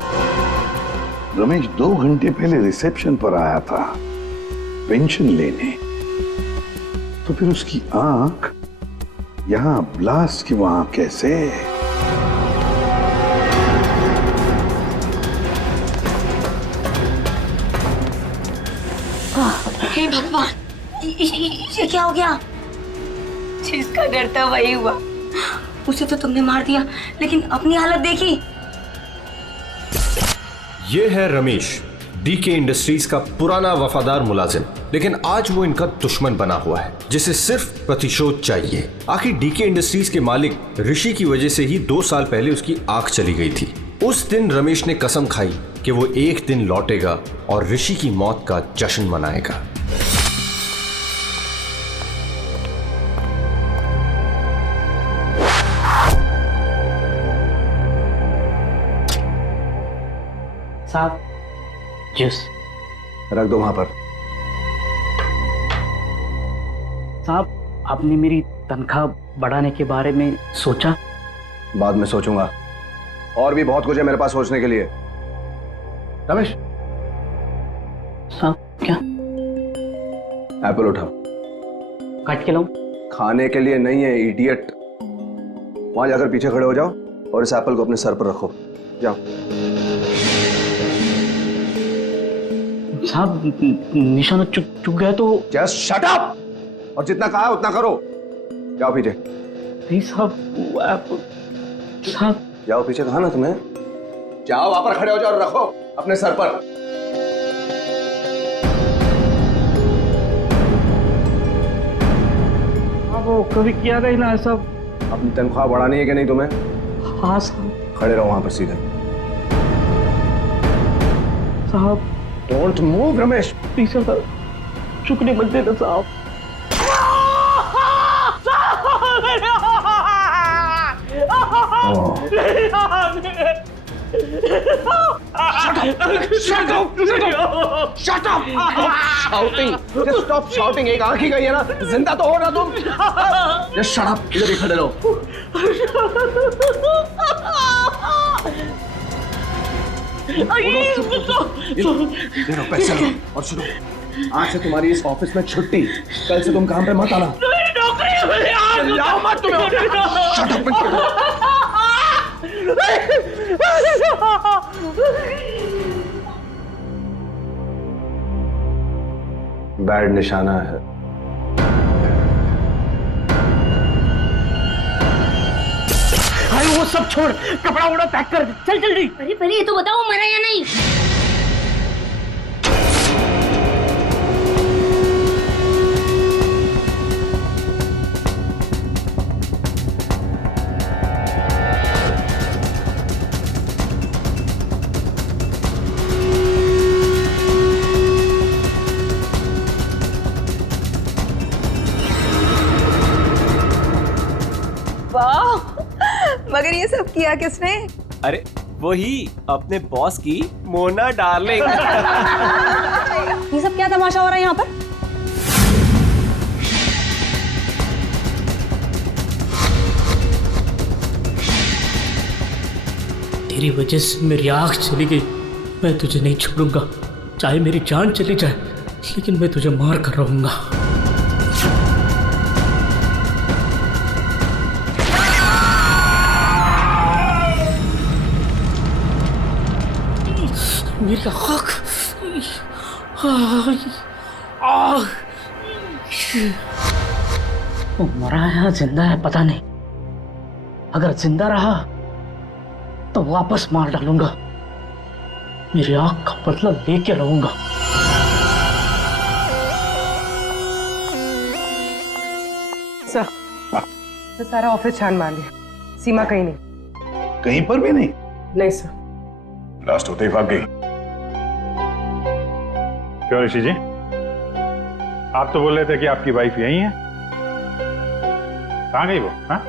रमेश 2 घंटे पहले रिसेप्शन पर आया था पेंशन लेने, तो फिर उसकी आंख यहां ब्लास्ट की वहां कैसे? हे भगवान, ये क्या हो गया? जिसका डर था वही हुआ। उसे तो तुमने मार दिया, लेकिन अपनी हालत देखी। ये है रमेश, डीके इंडस्ट्रीज का पुराना वफादार मुलाजिम, लेकिन आज वो इनका दुश्मन बना हुआ है, जिसे सिर्फ प्रतिशोध चाहिए। आखिर डीके इंडस्ट्रीज के मालिक ऋषि की वजह से ही 2 साल पहले उसकी आंख चली गई थी। उस दिन रमेश ने कसम खाई कि वो एक दिन लौटेगा और ऋषि की मौत का जश्न मनाएगा। साहब, जूस रख दो वहां पर। साहब, आपने मेरी तनख्वाह बढ़ाने के बारे में सोचा? बाद में सोचूंगा, और भी बहुत कुछ है मेरे पास सोचने के लिए। रमेश, साहब क्या? एप्पल उठाओ। काट के लाऊं? खाने के लिए नहीं है इडियट। वहां जाकर पीछे खड़े हो जाओ और इस एप्पल को अपने सर पर रखो। जाओ। साहब, निशाना चुक गया तो। जस्ट शट अप, और जितना कहा है उतना करो। जाओ पीछे। नहीं साहब, साहब जाओ पीछे, कहा ना तुम्हें? जाओ, वहां पर खड़े हो जाओ और रखो अपने सर पर। वो कभी किया नहीं ना सब। अपनी तनख्वाह बढ़ानी है कि नहीं तुम्हें? हाँ साहब। खड़े रहो वहां पर सीधे। साहब डोंट मूव रमेश। टीचर साहब चुकने मत देना साहब। Shut up! Shouting. Just stop shouting. एक आंख ही गई है ना, जिंदा तो हो ना तुम। Just shut up. इधर ही खड़े रहो। दे दो पैसे लो और सुनो, आज से तुम्हारी इस ऑफिस में छुट्टी। कल से तुम काम पे मत आना। लाओ मत तुम्हें। Shut up. बैड निशाना है। भाई वो सब छोड़, कपड़ा वपड़ा पैक कर, चल जल्दी। परी परी ये तो बताओ मरा या नहीं? मगर ये सब किया किसने? अरे वही अपने बॉस की मोना डार्लिंग। ये सब क्या तमाशा हो रहा है यहाँ पर? तेरी वजह से मेरी आँख चली गई। मैं तुझे नहीं छोड़ूंगा, चाहे मेरी जान चली जाए, लेकिन मैं तुझे मार कर रहूंगा। मेरी आँख वो मरा है या जिंदा है पता नहीं। अगर जिंदा रहा तो वापस मार डालूंगा। मेरी आँख का बदला लेके रहूंगा। सर, तो सारा ऑफिस छान मार लिया, सीमा कहीं नहीं। कहीं पर भी नहीं? नहीं सर। लास्ट होते ही भाग गई। क्यों ऋषि जी, आप तो बोल रहे थे कि आपकी वाइफ यही है, कहाँ गई वो? हाँ?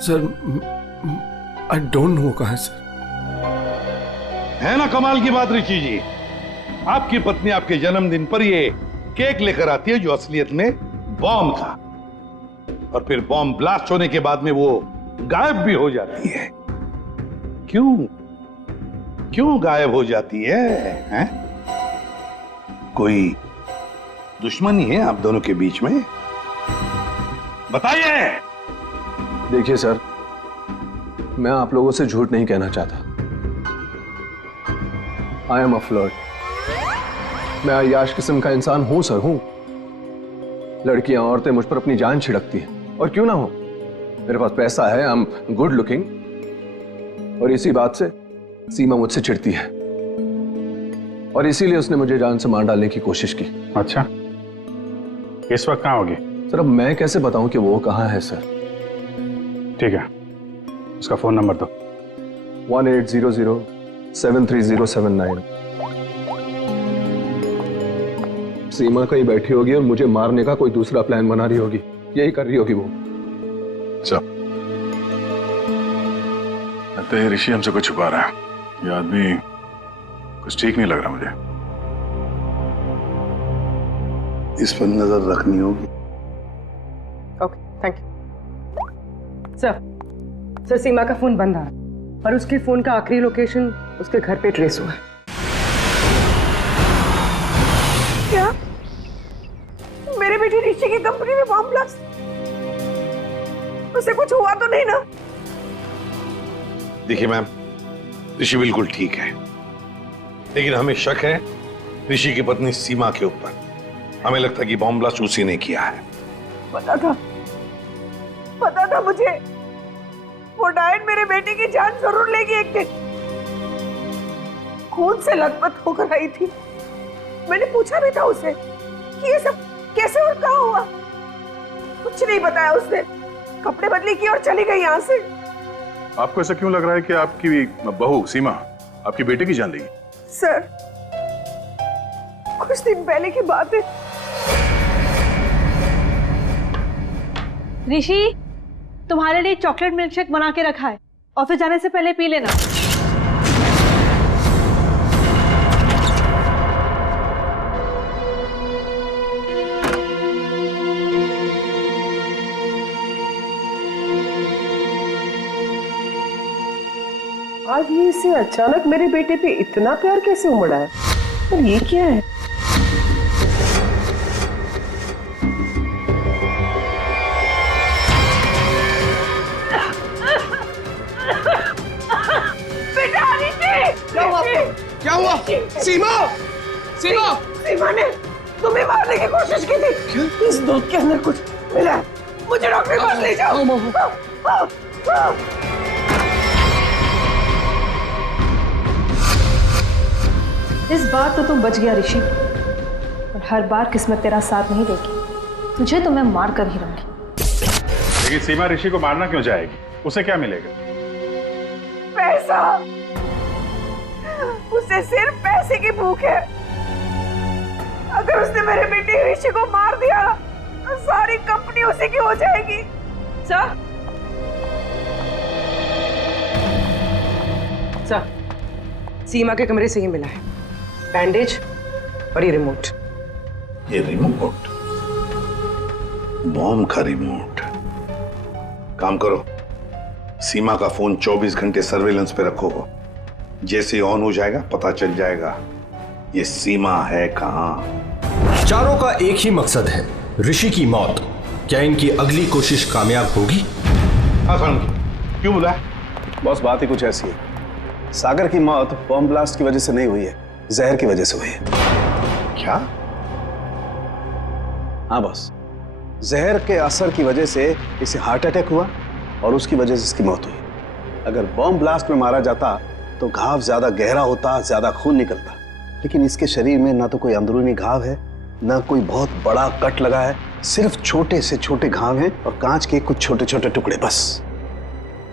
सर आई डोंट नो कहाँ है सर। है ना कमाल की बात ऋषि जी, आपकी पत्नी आपके जन्मदिन पर ये केक लेकर आती है जो असलियत में बॉम्ब था, और फिर बॉम्ब ब्लास्ट होने के बाद में वो गायब भी हो जाती है। क्यों क्यों गायब हो जाती है, हैं? कोई दुश्मनी है आप दोनों के बीच में? बताइए। देखिए सर, मैं आप लोगों से झूठ नहीं कहना चाहता। I am a flirt. मैं अय्याश किस्म का इंसान हूं सर, हूं। लड़कियां औरतें मुझ पर अपनी जान छिड़कती हैं, और क्यों ना हो, मेरे पास पैसा है, आई एम गुड लुकिंग, और इसी बात से सीमा मुझसे चिढ़ती है, और इसीलिए उसने मुझे जान से मार डालने की कोशिश की। अच्छा, इस वक्त कहाँ होगी? सर अब मैं कैसे बताऊं कि वो कहाँ है सर? ठीक है, उसका फोन नंबर दो। 1800-73079। सीमा कहीं बैठी होगी और मुझे मारने का कोई दूसरा प्लान बना रही होगी, यही कर रही होगी वो। लगता है ऋषि हमसे कुछ छुपा रहा है। ये आदमी कुछ ठीक नहीं लग रहा मुझे। इस पर नजर रखनी होगी। Okay, thank you. सर, सीमा का फोन बंद आ रहा है, पर उसके फोन का आखिरी लोकेशन उसके घर पे ट्रेस हुआ है। क्या? मेरे बेटे ऋषि की कंपनी में बॉम्ब ब्लास्ट? उसे कुछ हुआ तो नहीं ना? देखिए मैम, ऋषि बिल्कुल ठीक है, लेकिन हमें शक है ऋषि की पत्नी सीमा के ऊपर। हमें लगता है कि बॉम्ब ब्लास्ट उसी ने किया है। पता था मुझे, वो डायन मेरे बेटे की जान जरूर लेगी एक दिन। खून से लथपथ होकर आई थी। मैंने पूछा भी था उसे कि ये सब कैसे और कहाँ हुआ। वो कुछ नहीं बताया उसने। कपड़े बदली की और चली गई यहाँ से। आपको ऐसा क्यों लग रहा है कि आपकी बहू सीमा आपकी बेटे की जान लेगी? सर, कुछ दिन पहले की बात है। ऋषि, तुम्हारे लिए चॉकलेट मिल्कशेक बना के रखा है, ऑफिस जाने से पहले पी लेना। आज ये इसे अचानक मेरे बेटे पे इतना प्यार कैसे उमड़ा है? और ये क्या है? बेटा ऋषि! क्या हुआ? क्या हुआ? सीमा! सीमा! सीमा ने तुम्हें मारने की कोशिश की थी। इस दूध के अंदर कुछ मिला है। मुझे डॉक्टर के पास ले जाओ। इस बार तो तुम बच गया ऋषि, और हर बार किस्मत तेरा साथ नहीं देगी। तुझे तो मैं मार कर ही रहूंगी। लेकिन सीमा ऋषि को मारना क्यों जाएगी? उसे क्या मिलेगा? पैसा। उसे सिर्फ पैसे की भूख है। अगर उसने मेरे बेटे ऋषि को मार दिया तो सारी कंपनी उसी की हो जाएगी। सर, सीमा के कमरे से ही मिला है बैंडेज और ये रिमोट। ये रिमोट? बॉम्ब का रिमोट? काम करो, सीमा का फोन 24 घंटे सर्वेलेंस पे रखो। जैसे ऑन हो जाएगा पता चल जाएगा ये सीमा है कहां। चारों का एक ही मकसद है, ऋषि की मौत। क्या इनकी अगली कोशिश कामयाब होगी? हाँ सर, क्यों बुलाया? बॉस, बात ही कुछ ऐसी है। सागर की मौत बॉम्ब ब्लास्ट की वजह से नहीं हुई है, जहर की वजह से हुई है। क्या? हाँ बॉस, जहर के असर की वजह से इसे हार्ट अटैक हुआ और उसकी वजह से इसकी मौत हुई। अगर बॉम्ब ब्लास्ट में मारा जाता तो घाव ज्यादा गहरा होता, ज्यादा खून निकलता, लेकिन इसके शरीर में ना तो कोई अंदरूनी घाव है, ना कोई बहुत बड़ा कट लगा है। सिर्फ छोटे से छोटे घाव हैं और कांच के कुछ छोटे छोटे टुकड़े बस।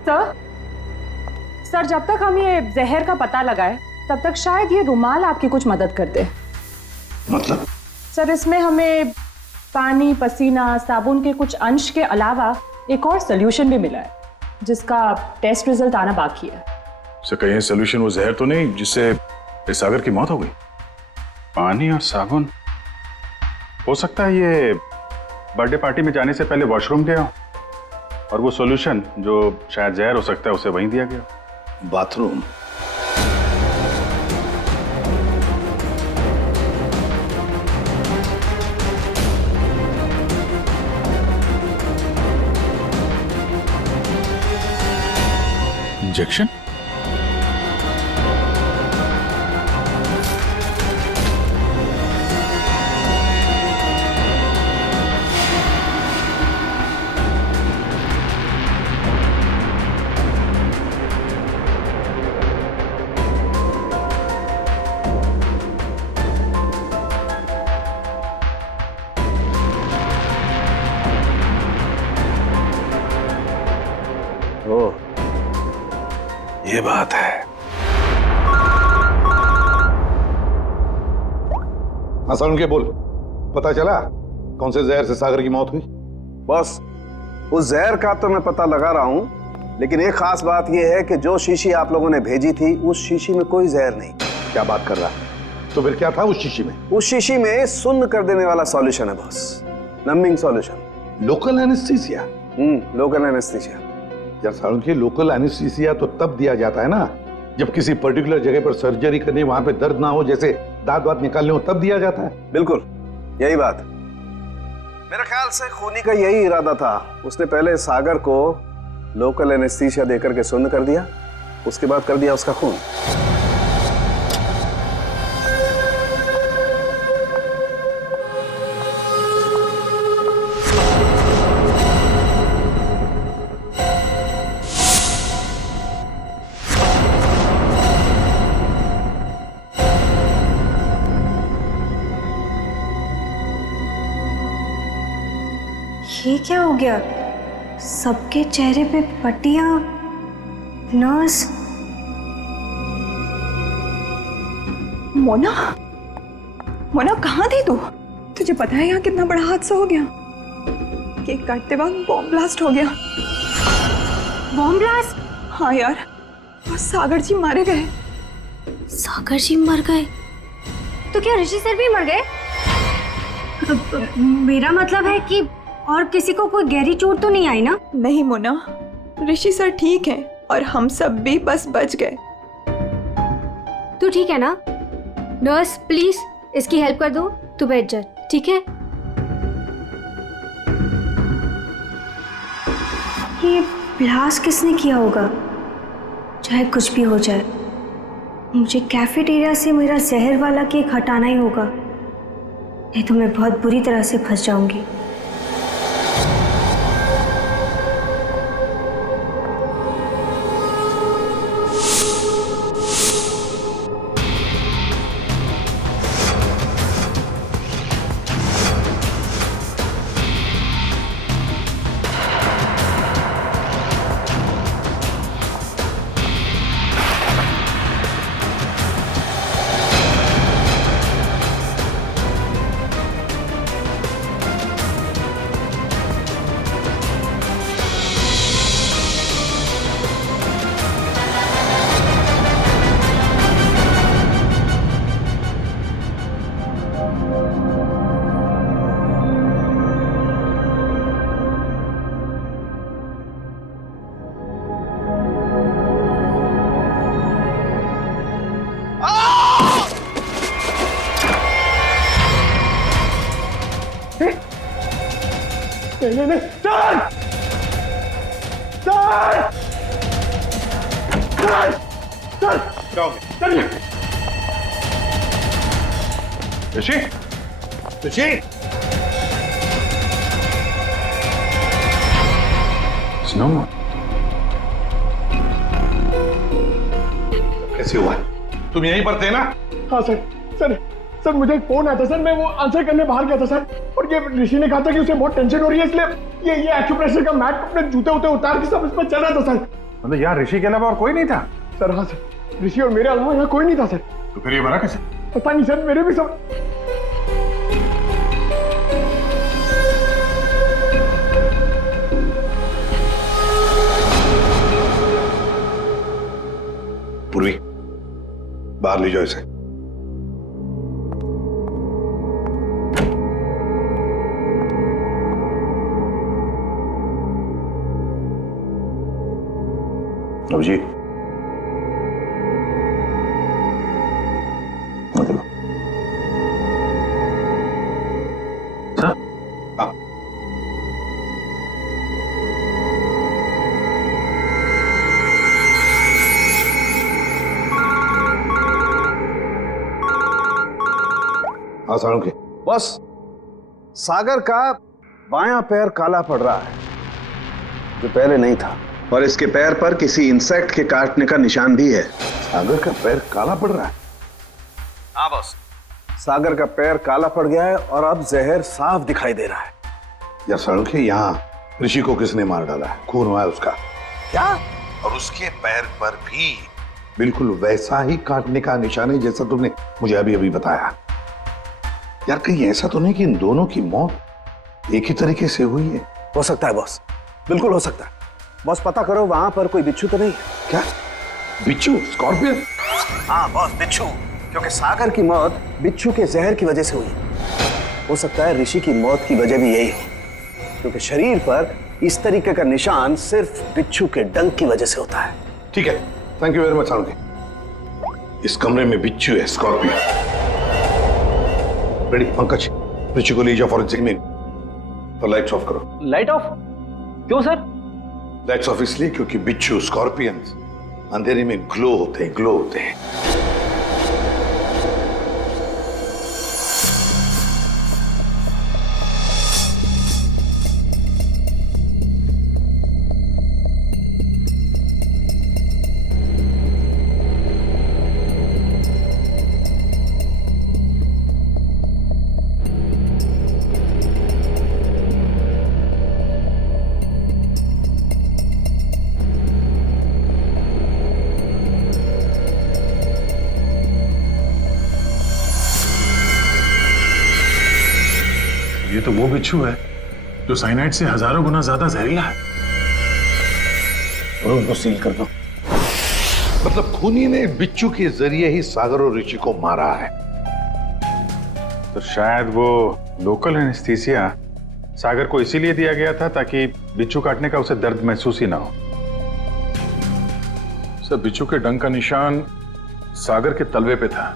सर, जब तक हम ये जहर का पता लगाए तब तक शायद ये रुमाल आपकी कुछ मदद कर दे। मतलब? सर, इसमें हमें पानी, पसीना, साबुन के कुछ अंश के अलावा एक और सोल्यूशन भी मिला है जिसका टेस्ट रिजल्ट आना बाकी है। सर, कहीं सोल्यूशन वो जहर तो नहीं जिससे सागर की मौत हो गई? पानी और साबुन? हो सकता है ये बर्थडे पार्टी में जाने से पहले वॉशरूम गया हो और वो सॉल्यूशन जो शायद जहर हो सकता है उसे वहीं दिया गया। बाथरूम? इंजेक्शन? ओ, ये बात है। असलम के बोल, पता चला कौन से जहर से सागर की मौत हुई? बॉस, उस जहर का तो मैं पता लगा रहा हूं, लेकिन एक खास बात यह है कि जो शीशी आप लोगों ने भेजी थी उस शीशी में कोई जहर नहीं। क्या बात कर रहा है? तो फिर क्या था उस शीशी में? उस शीशी में सुन्न कर देने वाला सॉल्यूशन है boss, numbing solution. Local anaesthesia? Local anaesthesia. यार सारुण के, लोकल एनेस्थीसिया तो तब दिया जाता है ना जब किसी पर्टिकुलर जगह पर सर्जरी करनी, वहां पे दर्द ना हो, जैसे दांत वात निकालने हो, तब दिया जाता है। बिल्कुल यही बात। मेरा ख्याल से खूनी का यही इरादा था। उसने पहले सागर को लोकल एनेस्थीसिया देकर के सुन्न कर दिया, उसके बाद कर दिया उसका खून। ये क्या हो गया? सबके चेहरे पे पट्टियां, नर्स। मोना, मोना कहाँ थी तू? तुझे पता है यहाँ कितना बड़ा हादसा हो गया? केक काटते वक्त बॉम्ब ब्लास्ट हो गया। Bomb blast? हाँ यार, और सागर जी मारे गए। सागर जी मर गए? तो क्या ऋषि सर भी मर गए? मेरा मतलब है कि और किसी को कोई गहरी चोट तो नहीं आई ना? नहीं मोना, ऋषि सर ठीक है और हम सब भी बस बच गए। तू ठीक है ना? नर्स प्लीज इसकी हेल्प कर दो। तू बैठ जा, ठीक है? ये ब्लास्ट किसने किया होगा? चाहे कुछ भी हो जाए, मुझे कैफेटेरिया से मेरा जहर वाला केक हटाना ही होगा, नहीं तो मैं बहुत बुरी तरह से फंस जाऊंगी। नहीं, सर! सर! सर! सर! क्या हो सर! ऋषि? ऋषि? स्नो कैसे हुआ? तुम यहीं पर थे ना? हाँ सर, सर सर मुझे एक फोन आया था सर, मैं वो आंसर करने बाहर गया था सर, और ये ऋषि ने कहा था कि उसे बहुत टेंशन हो रही है, इसलिए ये एक्यूप्रेशर का मैट अपने जूते उते उतार के सब इस पर चल रहा था सर। मतलब यहाँ ऋषि के अलावा और कोई नहीं था? सर हाँ सर, ऋषि और मेरे अलावा यहाँ कोई नहीं था सर। तो फिर ये बना कैसे? पता नहीं सर, मेरे भी सब। पूर्वी, बाहर ले जाओ इसे। अभिजीत, हाँ साणुखे। बस सागर का बायां पैर काला पड़ रहा है, जो पहले नहीं था, और इसके पैर पर किसी इंसेक्ट के काटने का निशान भी है। सागर का पैर काला पड़ रहा है? हाँ बॉस, सागर का पैर काला पड़ गया है और अब जहर साफ दिखाई दे रहा है। या साणुखे, यहाँ ऋषि को किसने मार डाला है? खून हुआ है उसका। क्या? और उसके पैर पर भी बिल्कुल वैसा ही काटने का निशान है जैसा तुमने मुझे अभी अभी बताया। यार कहीं ऐसा तो नहीं कि इन दोनों की मौत एक ही तरीके से हुई है? हो सकता है बॉस, बिल्कुल हो सकता है। बॉस पता करो वहां पर कोई बिच्छू तो नहीं है? क्या बिच्छू? स्कॉर्पियन? हाँ बॉस, बिच्छू, क्योंकि सागर की मौत बिच्छू के जहर की वजह से हुई। हो सकता है ऋषि की मौत की वजह भी यही हो, क्योंकि शरीर पर इस तरीके का निशान सिर्फ बिच्छू के डंक की वजह से होता है। ठीक है, थैंक यू वेरी मच साणुखे। इस कमरे में बिच्छू है, स्कॉर्पियन। रेडी पंकज, ऋषि को ले जाओ फॉरेंसिक में। तो लाइट्स ऑफ करो। Light of? क्यों सर? लाइट्स ऑफ इसलिए क्योंकि बिच्छू, स्कॉर्पियन अंधेरे में ग्लो होते हैं, ग्लो होते हैं। वो बिच्छू है जो साइनाइड से हजारों गुना ज्यादा जहरीला है। और उनको सील कर दो। मतलब खूनी ने बिच्छू के जरिए ही सागर और ऋषि को मारा है। तो शायद वो लोकल एनेस्थीसिया सागर को इसीलिए दिया गया था ताकि बिच्छू काटने का उसे दर्द महसूस ही ना हो। सर, बिच्छू के डंक का निशान सागर के तलवे पे था।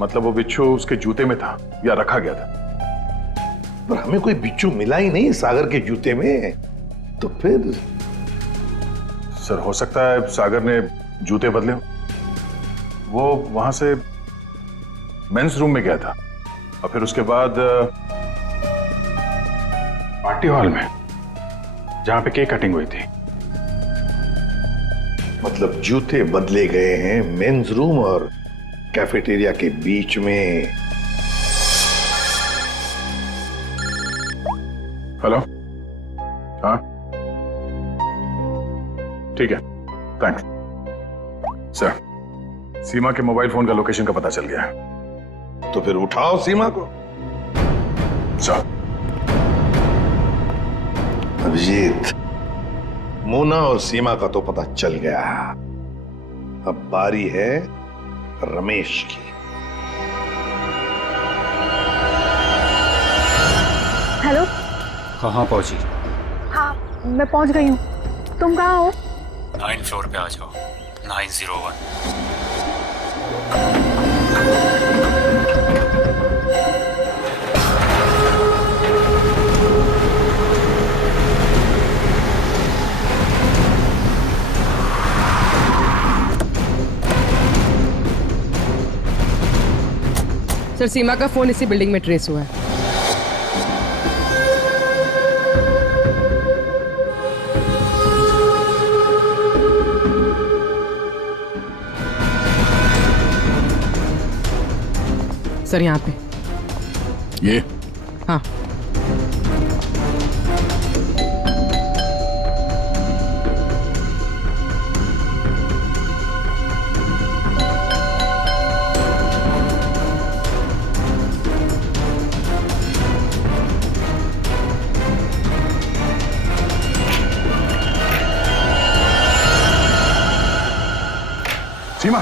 मतलब वो बिच्छू उसके जूते में था या रखा गया था। पर हमें कोई बिच्छू मिला ही नहीं सागर के जूते में, तो फिर सर हो सकता है सागर ने जूते बदले हो। वो वहां से मेंस रूम में गया था और फिर उसके बाद पार्टी हॉल में जहां पे केक कटिंग हुई थी। मतलब जूते बदले गए हैं मेंस रूम और कैफेटेरिया के बीच में। हेलो, हाँ ठीक है, थैंक्स सर। सीमा के मोबाइल फोन का लोकेशन का पता चल गया है। तो फिर उठाओ सीमा को। सर। अभिजीत, मोना और सीमा का तो पता चल गया। अब बारी है रमेश की। हेलो। कहाँ पहुंची? हाँ, मैं पहुंच गई हूँ। तुम कहाँ हो? 9 फ्लोर पे आ जाओ। 901। सर, सीमा का फोन इसी बिल्डिंग में ट्रेस हुआ है। सर, यहाँ पे ये? हाँ। सीमा।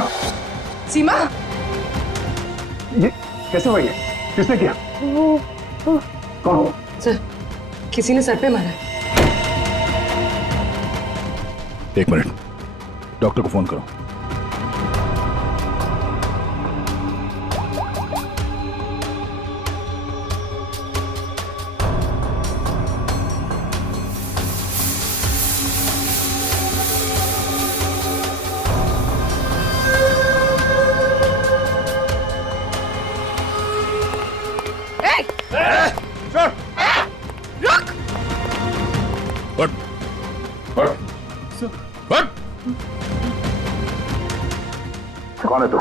सीमा? ये कैसे हुआ? ये किसने किया? कौन? सर, किसी ने सर पे मारा। एक मिनट, डॉक्टर को फोन करो। कौन है तू?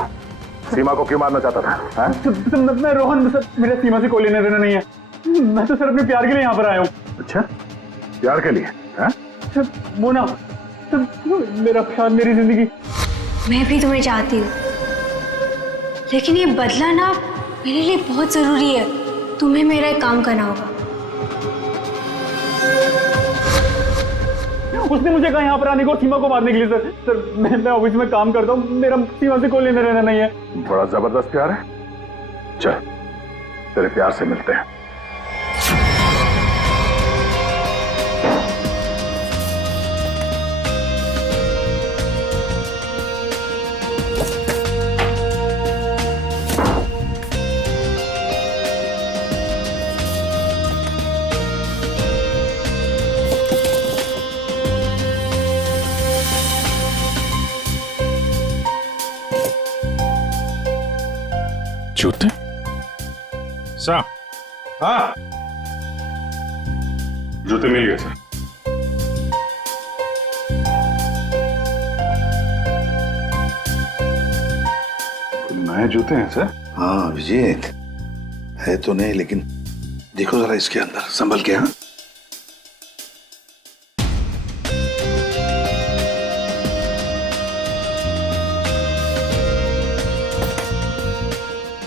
सीमा को क्यों मारना चाहता था? मैं रोहन, सर मेरा सीमा से कोई लेना देना नहीं है। मैं तो सर अपने प्यार के लिए यहाँ पर आया हूँ। अच्छा, प्यार के लिए? सर मोना, सर मेरा प्यार, मेरी जिंदगी। मैं भी तुम्हें चाहती हूँ, लेकिन ये बदला ना मेरे लिए बहुत जरूरी है। तुम्हें मेरा एक काम करना होगा। उसने मुझे कहा यहाँ पर आने को, सीमा को मारने के लिए। सर मैं ऑफिस में काम करता हूँ, मेरा सीमा से कोई लेना देना नहीं है। बड़ा जबरदस्त प्यार है। चल, तेरे प्यार से मिलते हैं। जूते? सर। हाँ, जूते मिल गए सर। नए जूते हैं सर? हाँ अभिजीत, है तो नहीं, लेकिन देखो जरा इसके अंदर, संभल के। हाँ,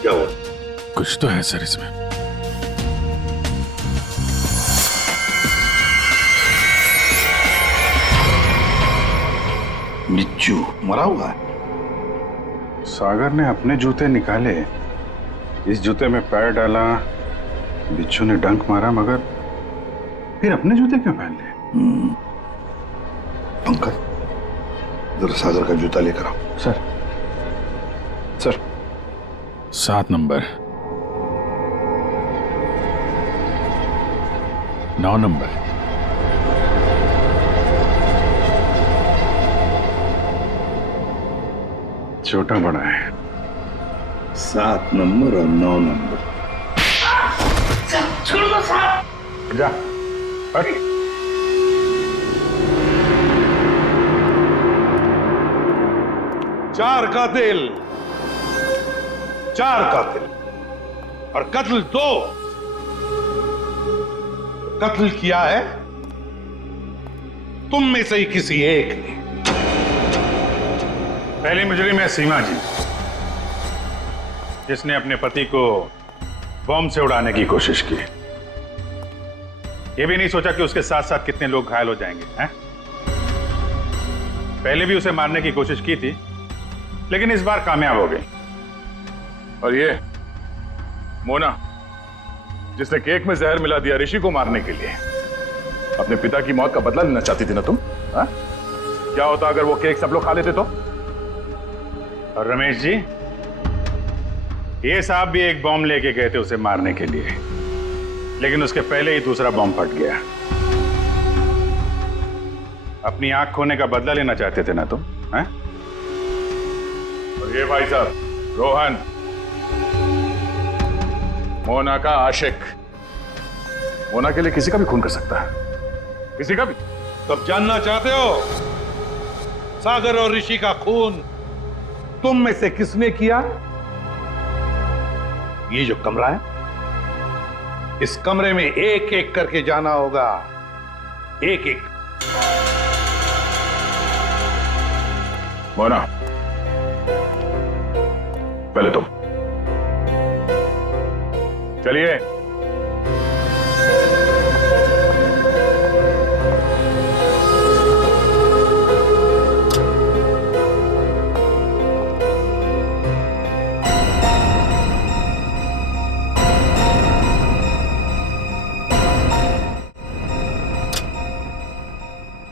क्या हुआ? कुछ तो है सर इसमें। बिच्छू मरा हुआ है। सागर ने अपने जूते निकाले, इस जूते में पैर डाला, बिच्छू ने डंक मारा, मगर फिर अपने जूते क्यों पहन लिए? पंकज, जरा सागर का जूता लेकर आओ। सर 7 नंबर, 9 नंबर, छोटा बड़ा है। 7 नंबर और 9 नंबर। छोड़ दो साहब। जा। अरे 4 कातिल, 4 कातिल और कत्ल 2। कत्ल किया है तुम में से ही किसी एक ने। पहली मुजरिम है सीमा जी, जिसने अपने पति को बॉम्ब से उड़ाने की कोशिश की। यह भी नहीं सोचा कि उसके साथ साथ कितने लोग घायल हो जाएंगे, हैं? पहले भी उसे मारने की कोशिश की थी, लेकिन इस बार कामयाब हो गई। और ये मोना, जिसने केक में जहर मिला दिया ऋषि को मारने के लिए, अपने पिता की मौत का बदला लेना चाहती थी ना तुम? हा? क्या होता अगर वो केक सब लोग खा लेते तो? और रमेश जी, ये साहब भी एक बॉम्ब लेके गए थे उसे मारने के लिए, लेकिन उसके पहले ही दूसरा बॉम्ब फट गया। अपनी आंख खोने का बदला लेना चाहते थे ना तुम, हैं? और ये भाई साहब रोहन, मोना का आशिक, मोना के लिए किसी का भी खून कर सकता है, किसी का भी। तब जानना चाहते हो सागर और ऋषि का खून तुम में से किसने किया? ये जो कमरा है, इस कमरे में एक एक करके जाना होगा, एक एक। मोना, पहले तुम चलिए।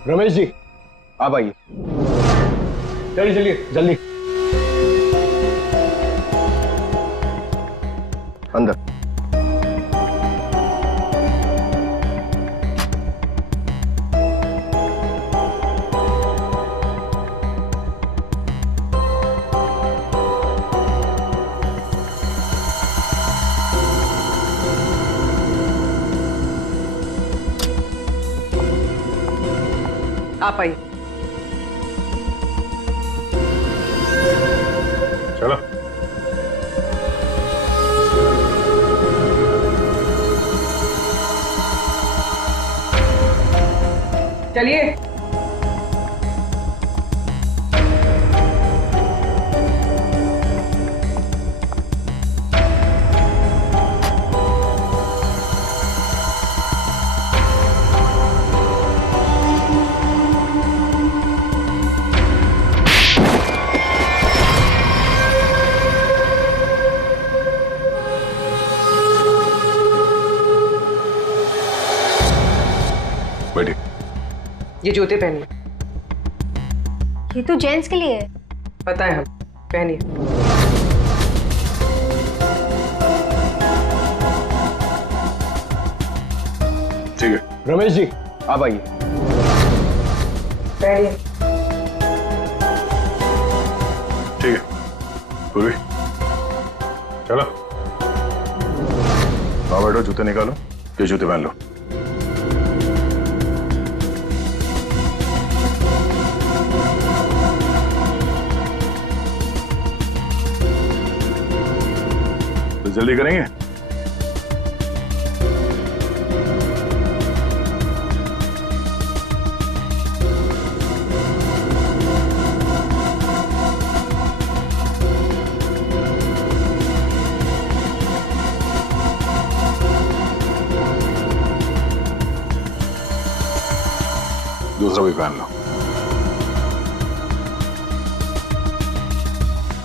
रमेश जी, आप आइए। चलिए चलिए जल्दी अंदर। आप आइए। चलो। चलिए। बैठिए। ये जूते पहनिए। ये तो जेंट्स के लिए है। पता है, हम पहनिए। ठीक है। रमेश जी, आप आइए। पहनिए। ठीक है। पूर्वी, चलो। आओ बैठो, जूते निकालो, ये जूते पहन लो। जल्दी करेंगे। दूसरा भी पहन लो।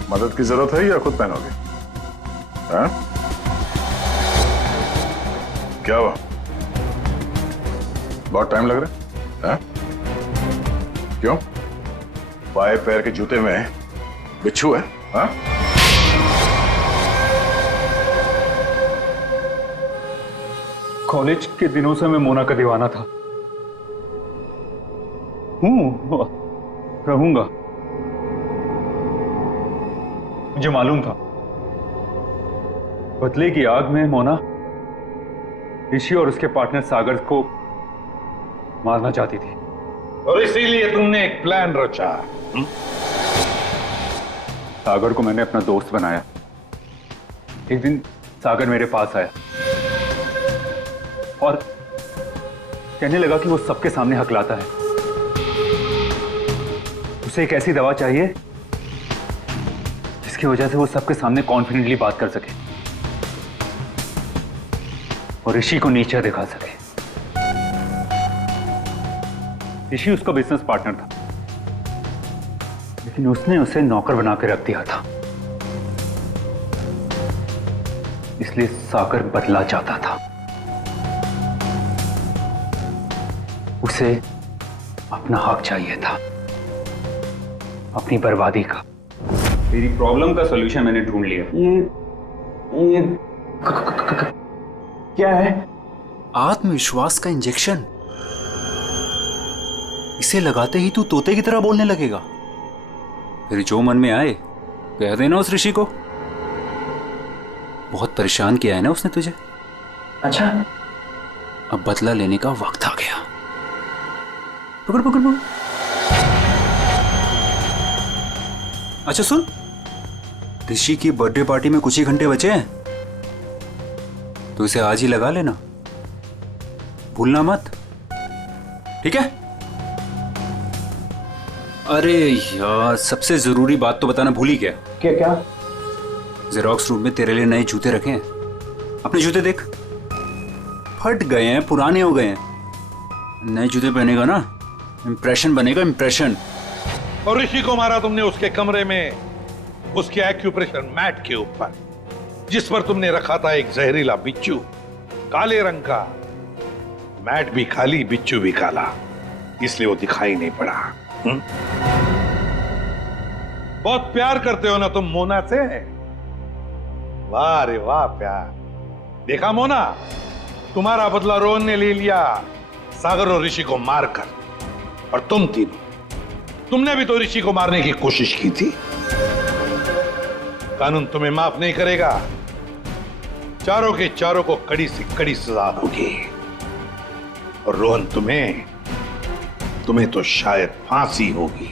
मदद की जरूरत है या खुद पहनोगे? हाँ? क्या हुआ? बहुत टाइम लग रहा है? हाँ? क्यों? बाएं पैर के जूते में बिच्छू है? हाँ? कॉलेज के दिनों से मैं मोना का दीवाना था, रहूंगा। मुझे मालूम था बदले की आग में मोना ऋषि और उसके पार्टनर सागर को मारना चाहती थी, और इसीलिए तुमने एक प्लान रचा। सागर को मैंने अपना दोस्त बनाया। एक दिन सागर मेरे पास आया और कहने लगा कि वो सबके सामने हकलाता है। उसे एक ऐसी दवा चाहिए जिसकी वजह से वो सबके सामने कॉन्फिडेंटली बात कर सके और ऋषि को नीचा दिखा सके। ऋषि उसका बिजनेस पार्टनर था, लेकिन उसने उसे नौकर बना के रख दिया था, इसलिए सागर बदला चाहता था। उसे अपना हक चाहिए था, अपनी बर्बादी का। मेरी प्रॉब्लम का सॉल्यूशन मैंने ढूंढ लिया। ये क्या है? आत्मविश्वास का इंजेक्शन। इसे लगाते ही तू तोते की तरह बोलने लगेगा। फिर जो मन में आए कह देना उस ऋषि को। बहुत परेशान किया है ना उसने तुझे। अच्छा, अब बदला लेने का वक्त आ गया। पकड़ पकड़ पकड़। अच्छा सुन, ऋषि की बर्थडे पार्टी में कुछ ही घंटे बचे हैं, तो इसे आज ही लगा लेना, भूलना मत, ठीक है? अरे यार, सबसे जरूरी बात तो बताना भूल ही गया। क्या क्या? जेरोक्स रूम में तेरे लिए नए जूते रखे हैं। अपने जूते देख, फट गए हैं, पुराने हो गए हैं। नए जूते पहनेगा ना, इंप्रेशन बनेगा, इंप्रेशन। और ऋषि को मारा तुमने उसके कमरे में, उसके एक्यूप्रेशर मैट के ऊपर, जिस पर तुमने रखा था एक जहरीला बिच्छू, काले रंग का। मैट भी खाली, बिच्छू भी काला, इसलिए वो दिखाई नहीं पड़ा। बहुत प्यार करते हो ना तुम मोना से? वाह रे वाह प्यार। देखा मोना, तुम्हारा बदला रोहन ने ले लिया सागर और ऋषि को मारकर, और तुम तीनों, तुमने भी तो ऋषि को मारने की कोशिश की थी। कानून तुम्हें माफ नहीं करेगा। चारों के चारों को कड़ी से कड़ी सजा होगी। और रोहन, तुम्हें तो शायद फांसी होगी।